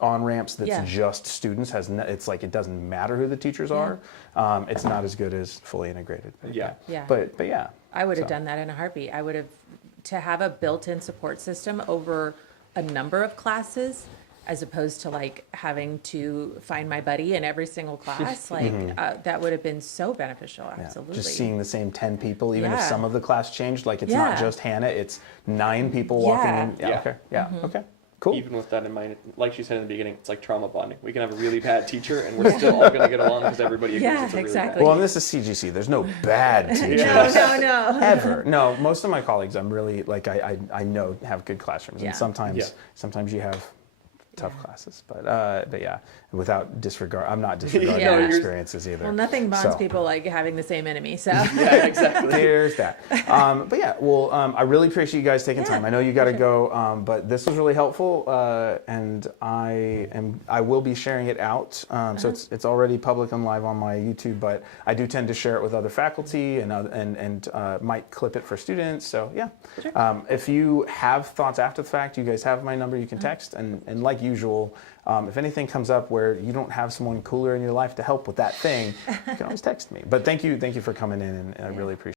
on ramps that's just students. It's like it doesn't matter who the teachers are. It's not as good as fully integrated. But yeah. I would have done that in a heartbeat. I would have, to have a built-in support system over a number of classes, as opposed to like having to find my buddy in every single class. Like that would have been so beneficial. Absolutely. Just seeing the same 10 people, even if some of the class changed, like it's not just Hannah, it's 9 people walking in. Okay. Okay. Cool. Even with that in mind, like she said in the beginning, it's like trauma bonding. We can have a really bad teacher, and we're still all going to get along because everybody agrees it's a really bad. Well, and this is CGC. There's no bad teachers. No. Ever. No, most of my colleagues, I'm really, like, I know have good classrooms. And sometimes you have tough classes. But yeah, without disregard, I'm not disregarding your experiences either. Well, nothing bonds people like having the same enemy. So yeah, exactly. There's that. But yeah, well, I really appreciate you guys taking time. I know you got to go, but this was really helpful, and I will be sharing it out. So it's already public and live on my YouTube, but I do tend to share it with other faculty and might clip it for students. So yeah, if you have thoughts after the fact, you guys have my number. You can text, and like usual, if anything comes up where you don't have someone cooler in your life to help with that thing, you can always text me. But thank you for coming in, and I really appreciate it.